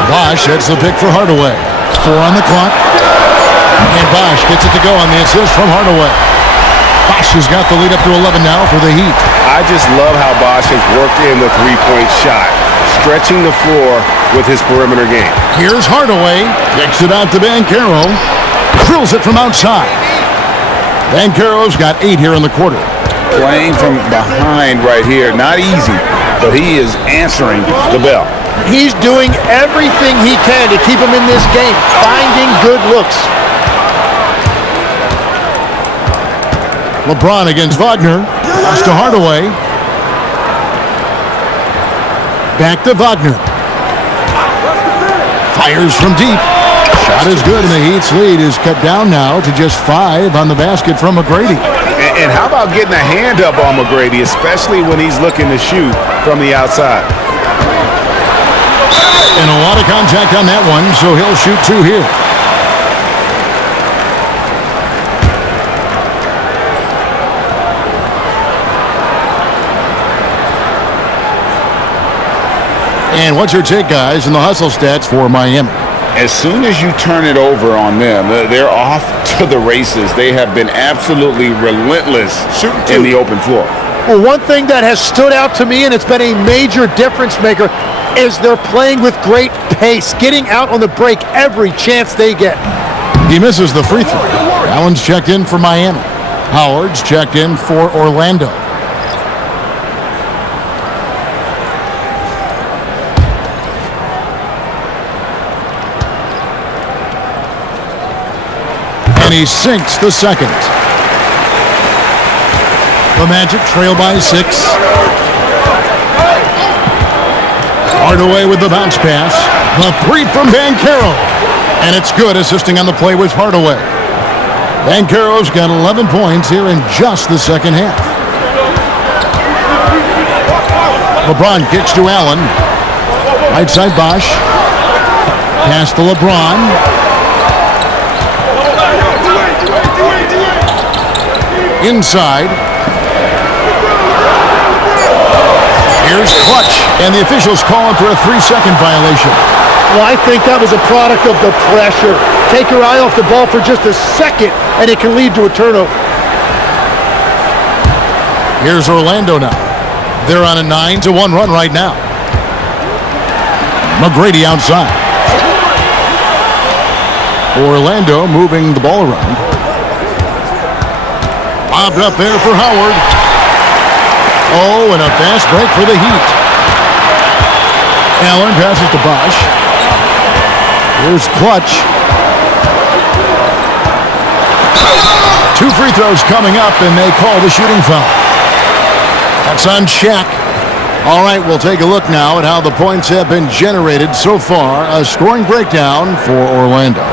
Bosh heads the pick for Hardaway. 4 on the clock. And Bosh gets it to go on the assist from Hardaway. Bosh has got the lead up to 11 now for the Heat. I just love how Bosh has worked in the three-point shot, stretching the floor with his perimeter game. Here's Hardaway. Kicks it out to Banchero. Drills it from outside. Banchero's got 8 here in the quarter. Playing from behind right here, not easy, but he is answering the bell. He's doing everything he can to keep him in this game, finding good looks. LeBron against Wagner. Pass to Hardaway. Back to Wagner. Fires from deep. Shot is good, and the Heat's lead is cut down now to just 5 on the basket from McGrady. And how about getting a hand up on McGrady, especially when he's looking to shoot from the outside? And a lot of contact on that one, so he'll shoot 2 here. And what's your take, guys, in the hustle stats for Miami? As soon as you turn it over on them, they're off to the races. They have been absolutely relentless in the open floor. Well, one thing that has stood out to me, and it's been a major difference maker, is they're playing with great pace, getting out on the break every chance they get. He misses the free throw. Allen's checked in for Miami. Howard's checked in for Orlando. And he sinks the second. The Magic trail by 6. Hardaway with the bounce pass. The 3 from Banchero. And it's good, assisting on the play with Hardaway. Banchero's got 11 points here in just the second half. LeBron kicks to Allen. Right side Bosh. Pass to LeBron. Inside. Here's Clutch, and the officials calling for a 3-second violation. Well, I think that was a product of the pressure. Take your eye off the ball for just a second, and it can lead to a turnover. Here's Orlando now. They're on a 9-1 run right now. McGrady outside. Orlando moving the ball around. Lobbed up there for Howard. Oh, and a fast break for the Heat. Allen passes to Bosh. Here's Clutch. 2 free throws coming up, and they call the shooting foul. That's on Shaq. All right, we'll take a look now at how the points have been generated so far. A scoring breakdown for Orlando.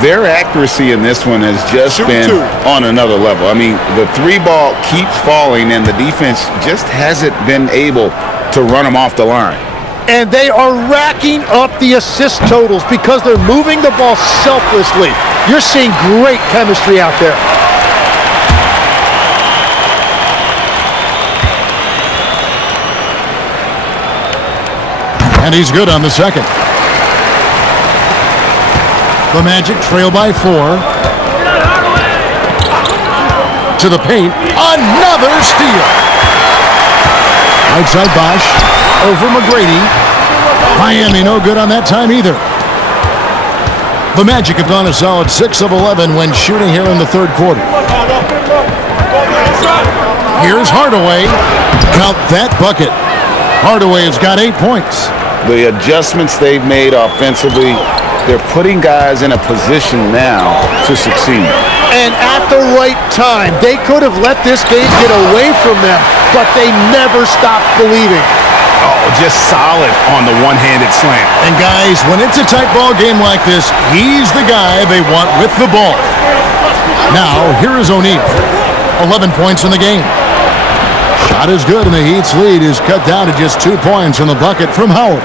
Their accuracy in this one has just been on another level. I mean, the 3-ball keeps falling, and the defense just hasn't been able to run them off the line. And they are racking up the assist totals because they're moving the ball selflessly. You're seeing great chemistry out there. And he's good on the second. The Magic trail by 4. To the paint. Another steal. Right side Bosh. Over McGrady. Miami no good on that time either. The Magic have gone a solid 6 of 11 when shooting here in the third quarter. Here's Hardaway. Count that bucket. Hardaway has got 8 points. The adjustments they've made offensively, they're putting guys in a position now to succeed. And at the right time. They could have let this game get away from them, but they never stopped believing. Oh, just solid on the one-handed slam. And guys, when it's a tight ball game like this, he's the guy they want with the ball. Now, here is O'Neal. 11 points in the game. Shot is good, and the Heat's lead is cut down to just 2 points in the bucket from Howard.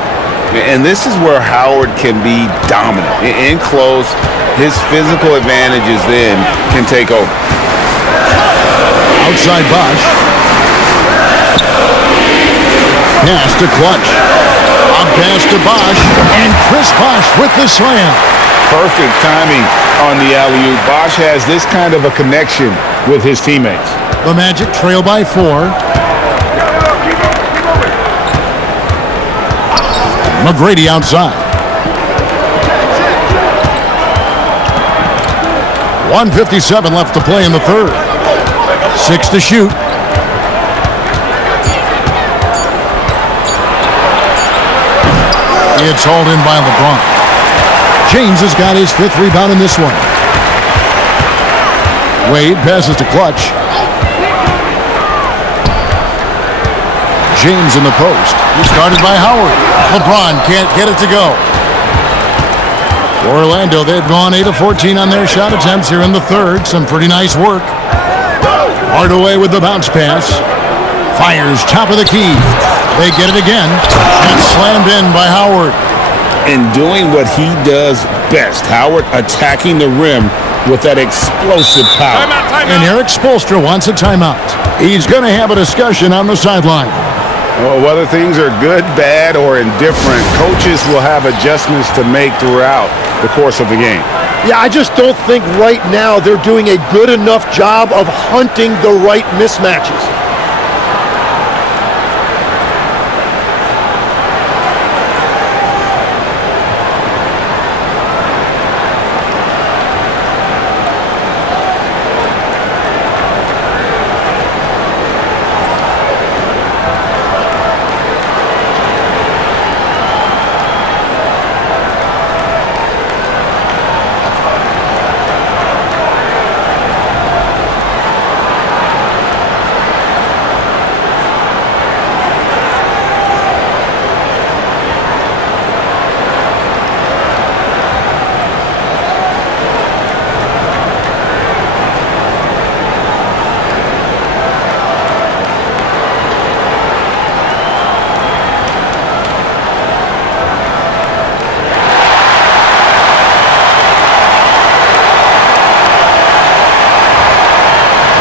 And this is where Howard can be dominant. In close, his physical advantages then can take over. Outside Bosch. Pass to Clutch. Up pass to Bosch. And Chris Bosch with the slam. Perfect timing on the alley-oop. Bosch has this kind of a connection with his teammates. The Magic trail by 4. McGrady outside. 1:57 left to play in the third. 6 to shoot. It's hauled in by LeBron. James has got his 5th rebound in this one. Wade passes to Clutch. James in the post. He's guarded by Howard. LeBron can't get it to go. For Orlando, they've gone 8 of 14 on their shot attempts here in the third. Some pretty nice work. Hardaway with the bounce pass. Fires top of the key. They get it again. And slammed in by Howard. And doing what he does best. Howard attacking the rim with that explosive power. And Eric Spoelstra wants a timeout. He's going to have a discussion on the sideline. Well, whether things are good, bad, or indifferent, coaches will have adjustments to make throughout the course of the game. Yeah, I just don't think right now they're doing a good enough job of hunting the right mismatches.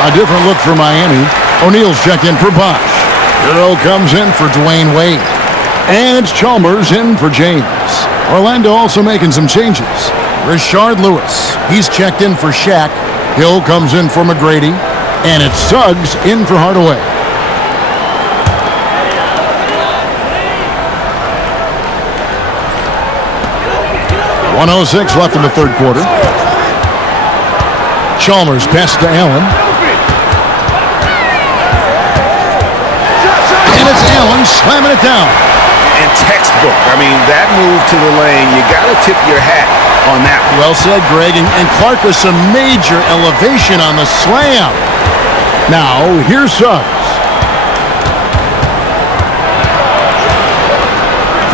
A different look for Miami. O'Neal's checked in for Bosch. Hero comes in for Dwayne Wade. And it's Chalmers in for James. Orlando also making some changes. Rashard Lewis. He's checked in for Shaq. Hill comes in for McGrady. And it's Suggs in for Hardaway. .106 left in the third quarter. Chalmers passes to Allen. And it's Allen slamming it down. And textbook. I mean, that move to the lane, you got to tip your hat on that one. Well said, Greg. And Clark with some major elevation on the slam. Now, here's Suggs.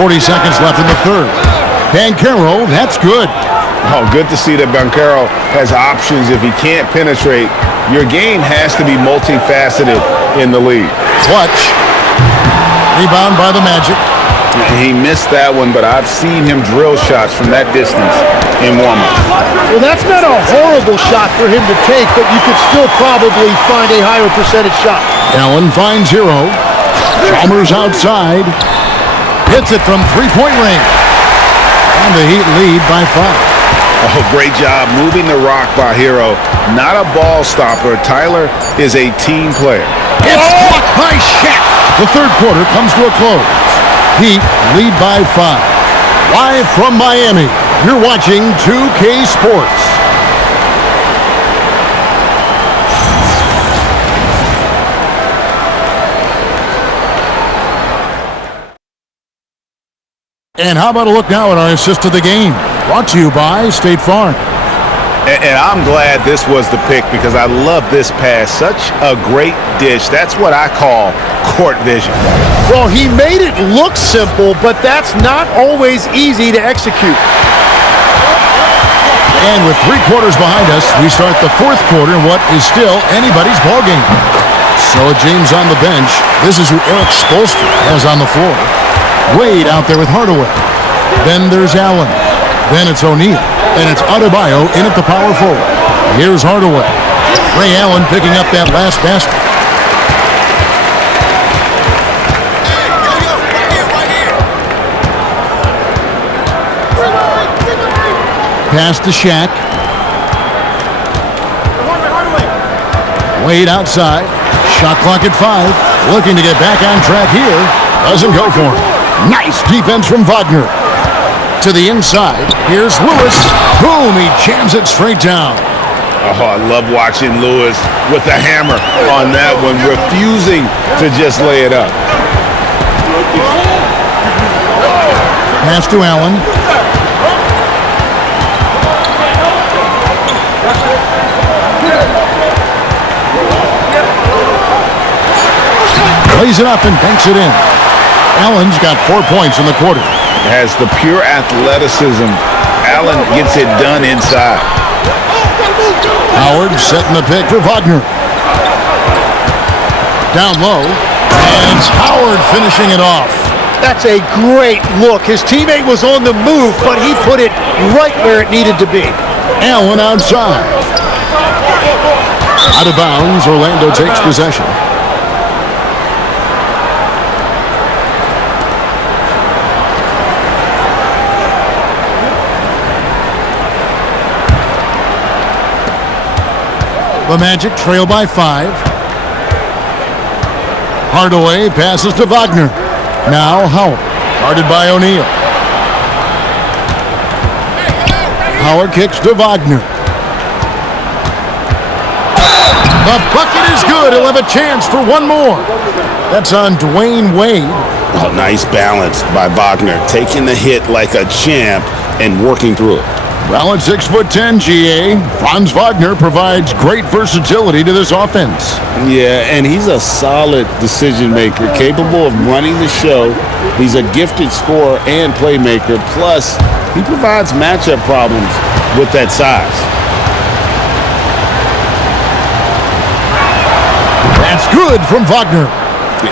40 seconds left in the third. Banchero, that's good. Oh, good to see that Banchero has options. If he can't penetrate, your game has to be multifaceted in the league. Clutch. Rebound by the Magic. He missed that one, but I've seen him drill shots from that distance in warm-up. Well, that's not a horrible shot for him to take, but you could still probably find a higher percentage shot. Allen finds Hero. Chalmers outside. Hits it from three-point range. And the Heat lead by 5. Oh, great job moving the rock by Hero. Not a ball stopper. Tyler is a team player. It's blocked by Shaq. The third quarter comes to a close. Heat lead by 5. Live from Miami, you're watching 2K Sports. And how about a look now at our assist of the game? Brought to you by State Farm. And I'm glad this was the pick because I love this pass. Such a great dish. That's what I call court vision. Well, he made it look simple, but that's not always easy to execute. And with 3 quarters behind us, we start the 4th quarter in what is still anybody's ballgame. So James on the bench. This is who Eric Spoelstra has on the floor. Wade out there with Hardaway. Then there's Allen. Then it's O'Neal. And it's Adebayo in at the power forward. Here's Hardaway. Ray Allen picking up that last basket. Pass to Shaq. Wade outside. Shot clock at 5. Looking to get back on track here. Doesn't go for him. Nice defense from Wagner. To the inside. Here's Lewis. Boom! He jams it straight down. Oh, I love watching Lewis with the hammer on that one, refusing to just lay it up. Pass to Allen. Lays it up and banks it in. Allen's got 4 points in the quarter. Has the pure athleticism. Allen gets it done inside. Howard setting the pick for Wagner. Down low. And it's Howard finishing it off. That's a great look. His teammate was on the move, but he put it right where it needed to be. Allen outside. Out of bounds, Orlando takes possession. The Magic trail by 5. Hardaway passes to Wagner. Now Howard, guarded by O'Neal. Howard kicks to Wagner. The bucket is good. He'll have a chance for one more. That's on Dwayne Wade. Oh, nice balance by Wagner, taking the hit like a champ and working through it. Well, at 6'10", GA, Franz Wagner provides great versatility to this offense. Yeah, and he's a solid decision maker, capable of running the show. He's a gifted scorer and playmaker. Plus, he provides matchup problems with that size. That's good from Wagner.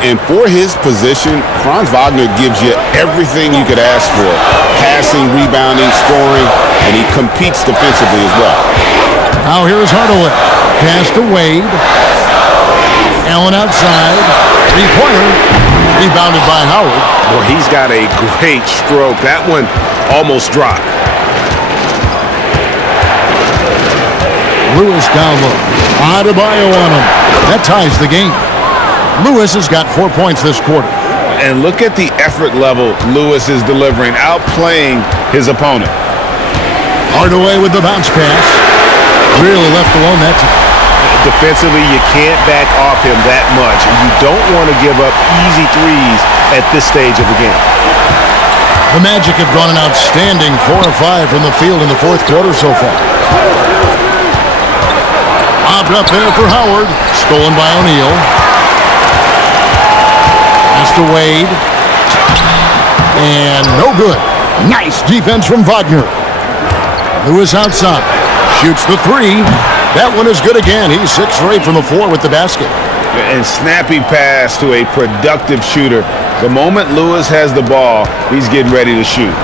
And for his position, Franz Wagner gives you everything you could ask for. Passing, rebounding, scoring, and he competes defensively as well. Now here's Hardaway. Pass to Wade. Allen outside. Three-pointer. Rebounded by Howard. Well, he's got a great stroke. That one almost dropped. Lewis down low. Adebayo on him. That ties the game. Lewis has got 4 points this quarter. And look at the effort level Lewis is delivering, outplaying his opponent. Hardaway with the bounce pass. Really left alone that time. Defensively, you can't back off him that much, and you don't want to give up easy threes at this stage of the game. The Magic have gone an outstanding 4 of 5 from the field in the 4th quarter so far. Lobbed up there for Howard. Stolen by O'Neal. Pass to Wade. And no good. Nice defense from Wagner. Lewis outside. Shoots the 3. That one is good again. He's 6 for 8 from the floor with the basket. And snappy pass to a productive shooter. The moment Lewis has the ball, he's getting ready to shoot.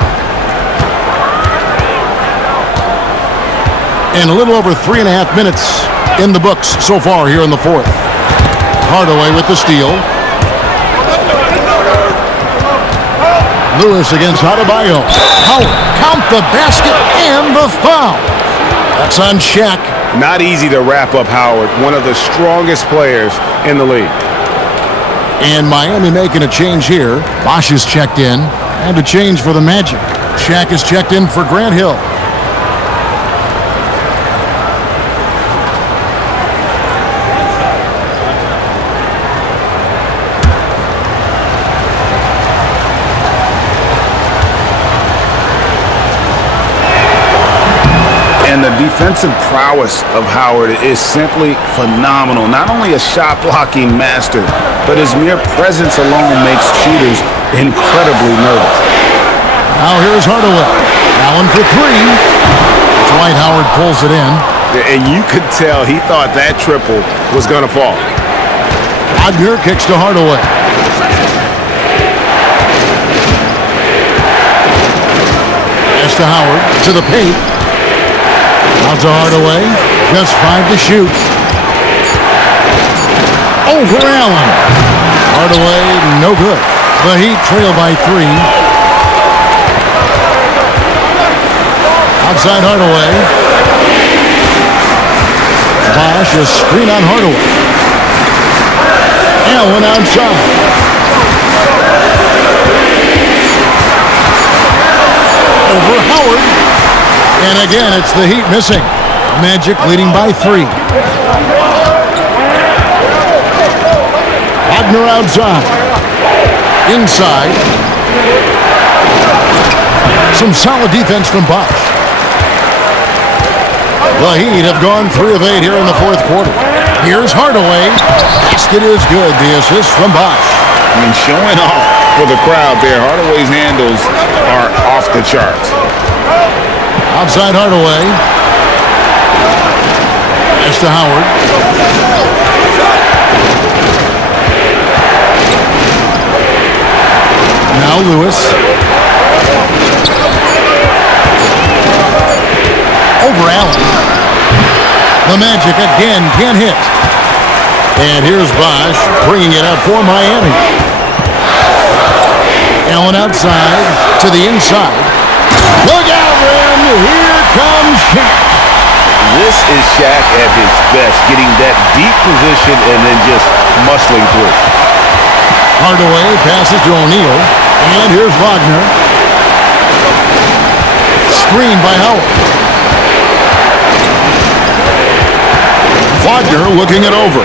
And a little over 3.5 minutes in the books so far here in the 4th. Hardaway with the steal. Lewis against Adebayo. Howard, count the basket and the foul. That's on Shaq. Not easy to wrap up Howard, one of the strongest players in the league. And Miami making a change here. Bosch is checked in. And a change for the Magic. Shaq is checked in for Grant Hill. defensive prowess of Howard is simply phenomenal. Not only a shot-blocking master, but his mere presence alone makes shooters incredibly nervous. Now here's Hardaway. Allen for three. Dwight Howard pulls it in. And you could tell he thought that triple was going to fall. Wagner kicks to Hardaway. Pass to Howard, to the paint. Out to Hardaway. Just 5 to shoot. Over Allen. Hardaway, no good. The Heat trail by 3. Outside Hardaway. Bosh, a screen on Hardaway. Allen outside. Over Howard. And again, it's the Heat missing. Magic leading by 3. Wagner outside. Inside. Some solid defense from Bosh. The Heat have gone 3 of 8 here in the fourth quarter. Here's Hardaway. Basket is good. The assist from Bosh. I mean, showing off for the crowd there. Hardaway's handles are off the charts. Outside Hardaway. Pass to Howard. Now Lewis. Over Allen. The Magic again can't hit. And here's Bosh bringing it up for Miami. Allen outside to the inside. Look out, Rim. Here comes Shaq. This is Shaq at his best, getting that deep position and then just muscling through. Hardaway passes to O'Neal. And here's Wagner. Screen by Howard. Wagner looking it over.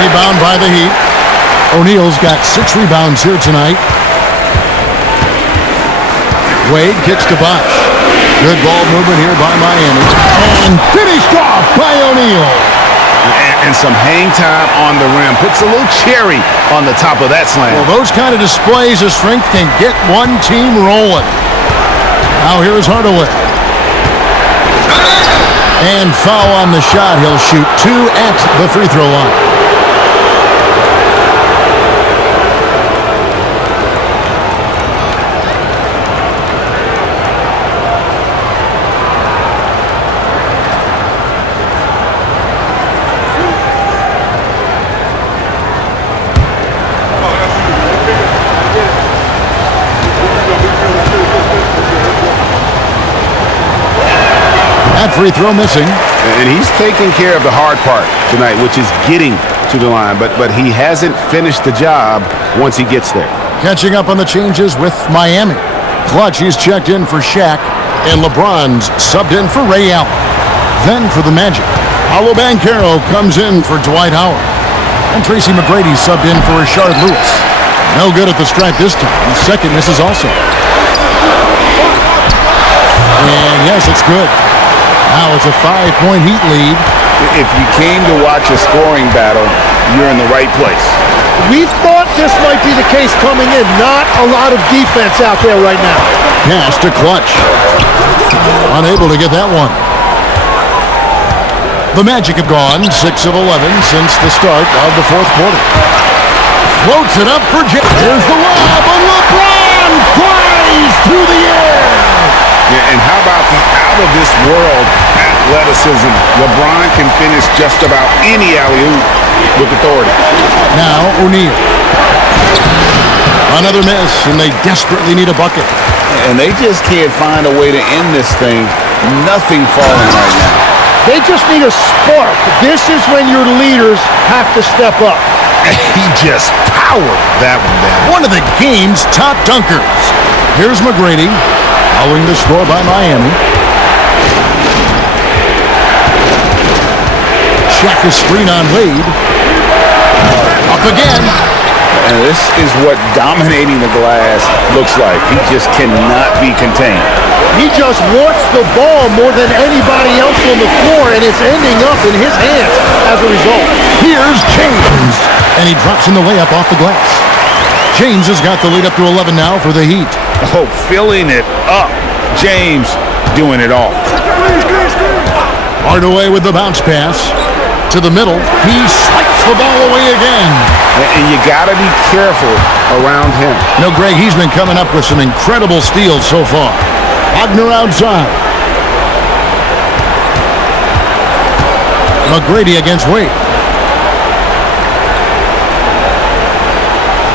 Rebound by the Heat. O'Neal's got 6 rebounds here tonight. Wade kicks to Bosh. Good ball movement here by Miami. And finished off by O'Neal. And some hang time on the rim. Puts a little cherry on the top of that slam. Well, those kind of displays of strength can get one team rolling. Now here's Hardaway. And foul on the shot. He'll shoot 2 at the free throw line. That free throw missing. And he's taking care of the hard part tonight, which is getting to the line. But he hasn't finished the job once he gets there. Catching up on the changes with Miami. Clutch, he's checked in for Shaq. And LeBron's subbed in for Ray Allen. Then for the Magic, Paolo Banchero comes in for Dwight Howard. And Tracy McGrady subbed in for Rashard Lewis. No good at the stripe this time. Second misses also. And yes, it's good. Now it's a 5-point Heat lead. If you came to watch a scoring battle, you're in the right place. We thought this might be the case coming in. Not a lot of defense out there right now. Pass to Clutch. Unable to get that one. The Magic have gone 6 of 11 since the start of the fourth quarter. Floats it up for Jay. Here's the lob, and LeBron flies through the air. Yeah, and how about the out-of-this-world athleticism? LeBron can finish just about any alley-oop with authority. Now O'Neal. Another miss, and they desperately need a bucket. And they just can't find a way to end this thing. Nothing falling right now. They just need a spark. This is when your leaders have to step up. He just powered that one down. One of the game's top dunkers. Here's McGrady, following the score by Miami. Shaq a screen on Wade. Up again. And this is what dominating the glass looks like. He just cannot be contained. He just wants the ball more than anybody else on the floor, and it's ending up in his hands as a result. Here's James, and he drops in the layup off the glass. James has got the lead up to 11 now for the Heat. Oh, filling it up. James doing it all. Hardaway with the bounce pass. To the middle. He swipes the ball away again. And you got to be careful around him. You know, Greg, he's been coming up with some incredible steals so far. Wagner outside. McGrady against Wade.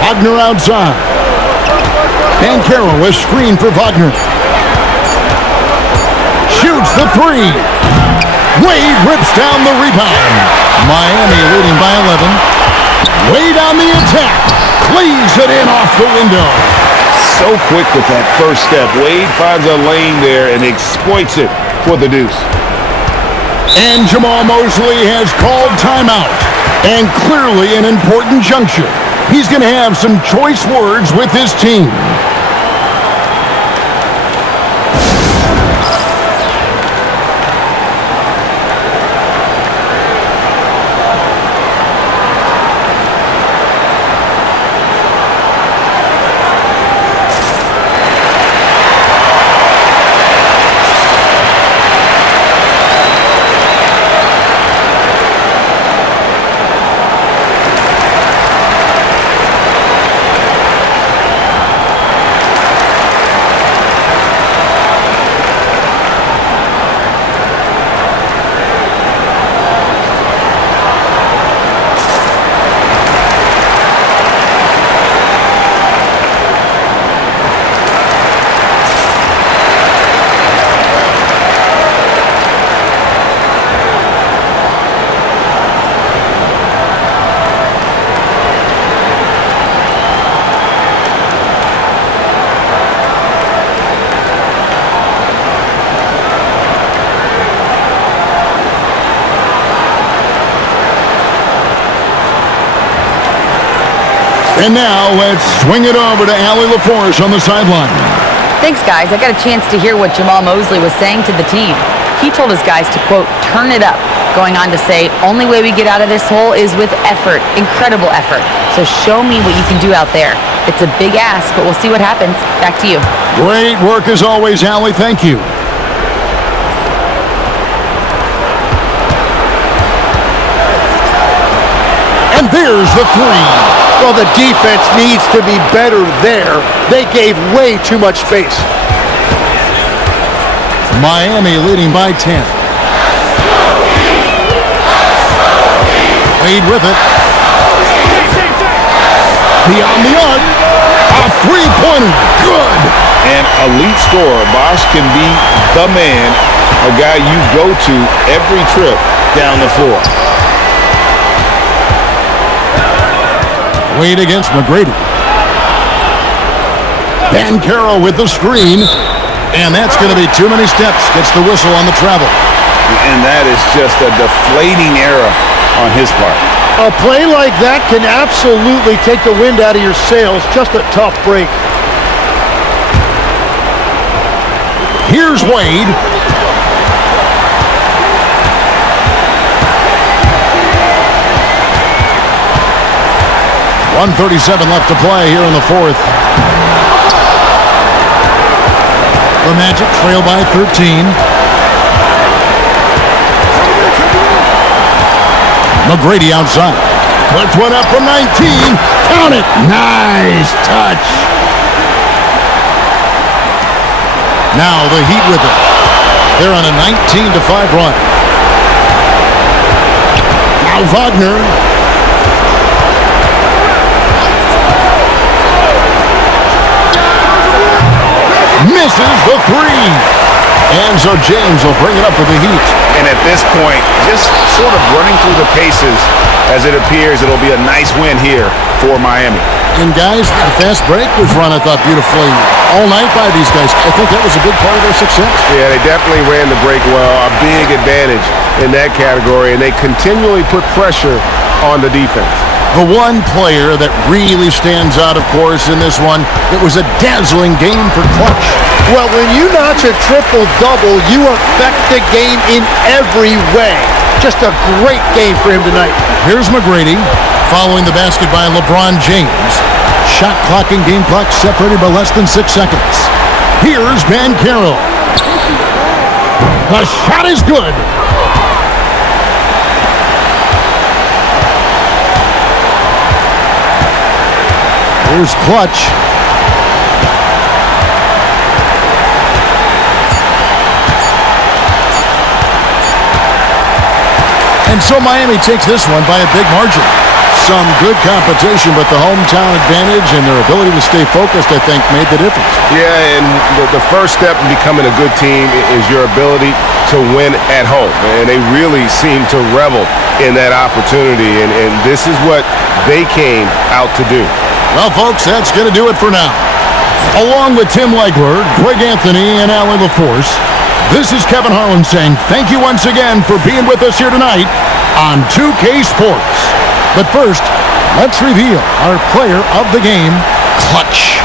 Wagner outside. Banchero is screen for Wagner. Shoots the three. Wade rips down the rebound. Miami leading by 11. Wade on the attack. Leaves it in off the window. So quick with that first step. Wade finds a lane there and exploits it for the deuce. And Jamal Mosley has called timeout. And clearly an important juncture. He's going to have some choice words with his team. And now let's swing it over to Allie LaForce on the sideline. Thanks, guys. I got a chance to hear what Jamal Mosley was saying to the team. He told his guys to, quote, turn it up, going on to say, only way we get out of this hole is with effort, incredible effort. So show me what you can do out there. It's a big ask, but we'll see what happens. Back to you. Great work as always, Allie. Thank you. And there's the three. Well, the defense needs to be better there. They gave way too much space. Miami leading by 10. Wade with it. Beyond the arc. A three-pointer. Good. An elite scorer. Bosh can be the man, a guy you go to every trip down the floor. Wade against McGrady. Banchero with the screen. And that's going to be too many steps. Gets the whistle on the travel. And that is just a deflating error on his part. A play like that can absolutely take the wind out of your sails. Just a tough break. Here's Wade. 1:37 left to play here in the fourth. The Magic trail by 13. McGrady outside. Puts one up from 19. Count it. Nice touch. Now the Heat with it. They're on a 19-5 run. Now Wagner. Misses the three. And so James will bring it up for the Heat. And at this point, just sort of running through the paces as it appears it'll be a nice win here for Miami. And guys, the fast break was run, I thought, beautifully all night by these guys. I think that was a big part of their success. Yeah, they definitely ran the break well. A big advantage in that category, and they continually put pressure on the defense. The one player that really stands out, of course, in this one, it was a dazzling game for Clutch. Well, when you notch a triple-double, you affect the game in every way. Just a great game for him tonight. Here's McGrady following the basket by LeBron James. Shot clock and game clock separated by less than 6 seconds. Here's Banchero. The shot is good. Here's Clutch. And so Miami takes this one by a big margin. Some good competition, but the hometown advantage and their ability to stay focused, I think, made the difference. Yeah, and the first step in becoming a good team is your ability to win at home. And they really seem to revel in that opportunity, and this is what they came out to do. Well, folks, that's going to do it for now. Along with Tim Legler, Greg Anthony, and Allie LaForce, this is Kevin Harlan saying thank you once again for being with us here tonight on 2K Sports. But first, let's reveal our player of the game, Clutch.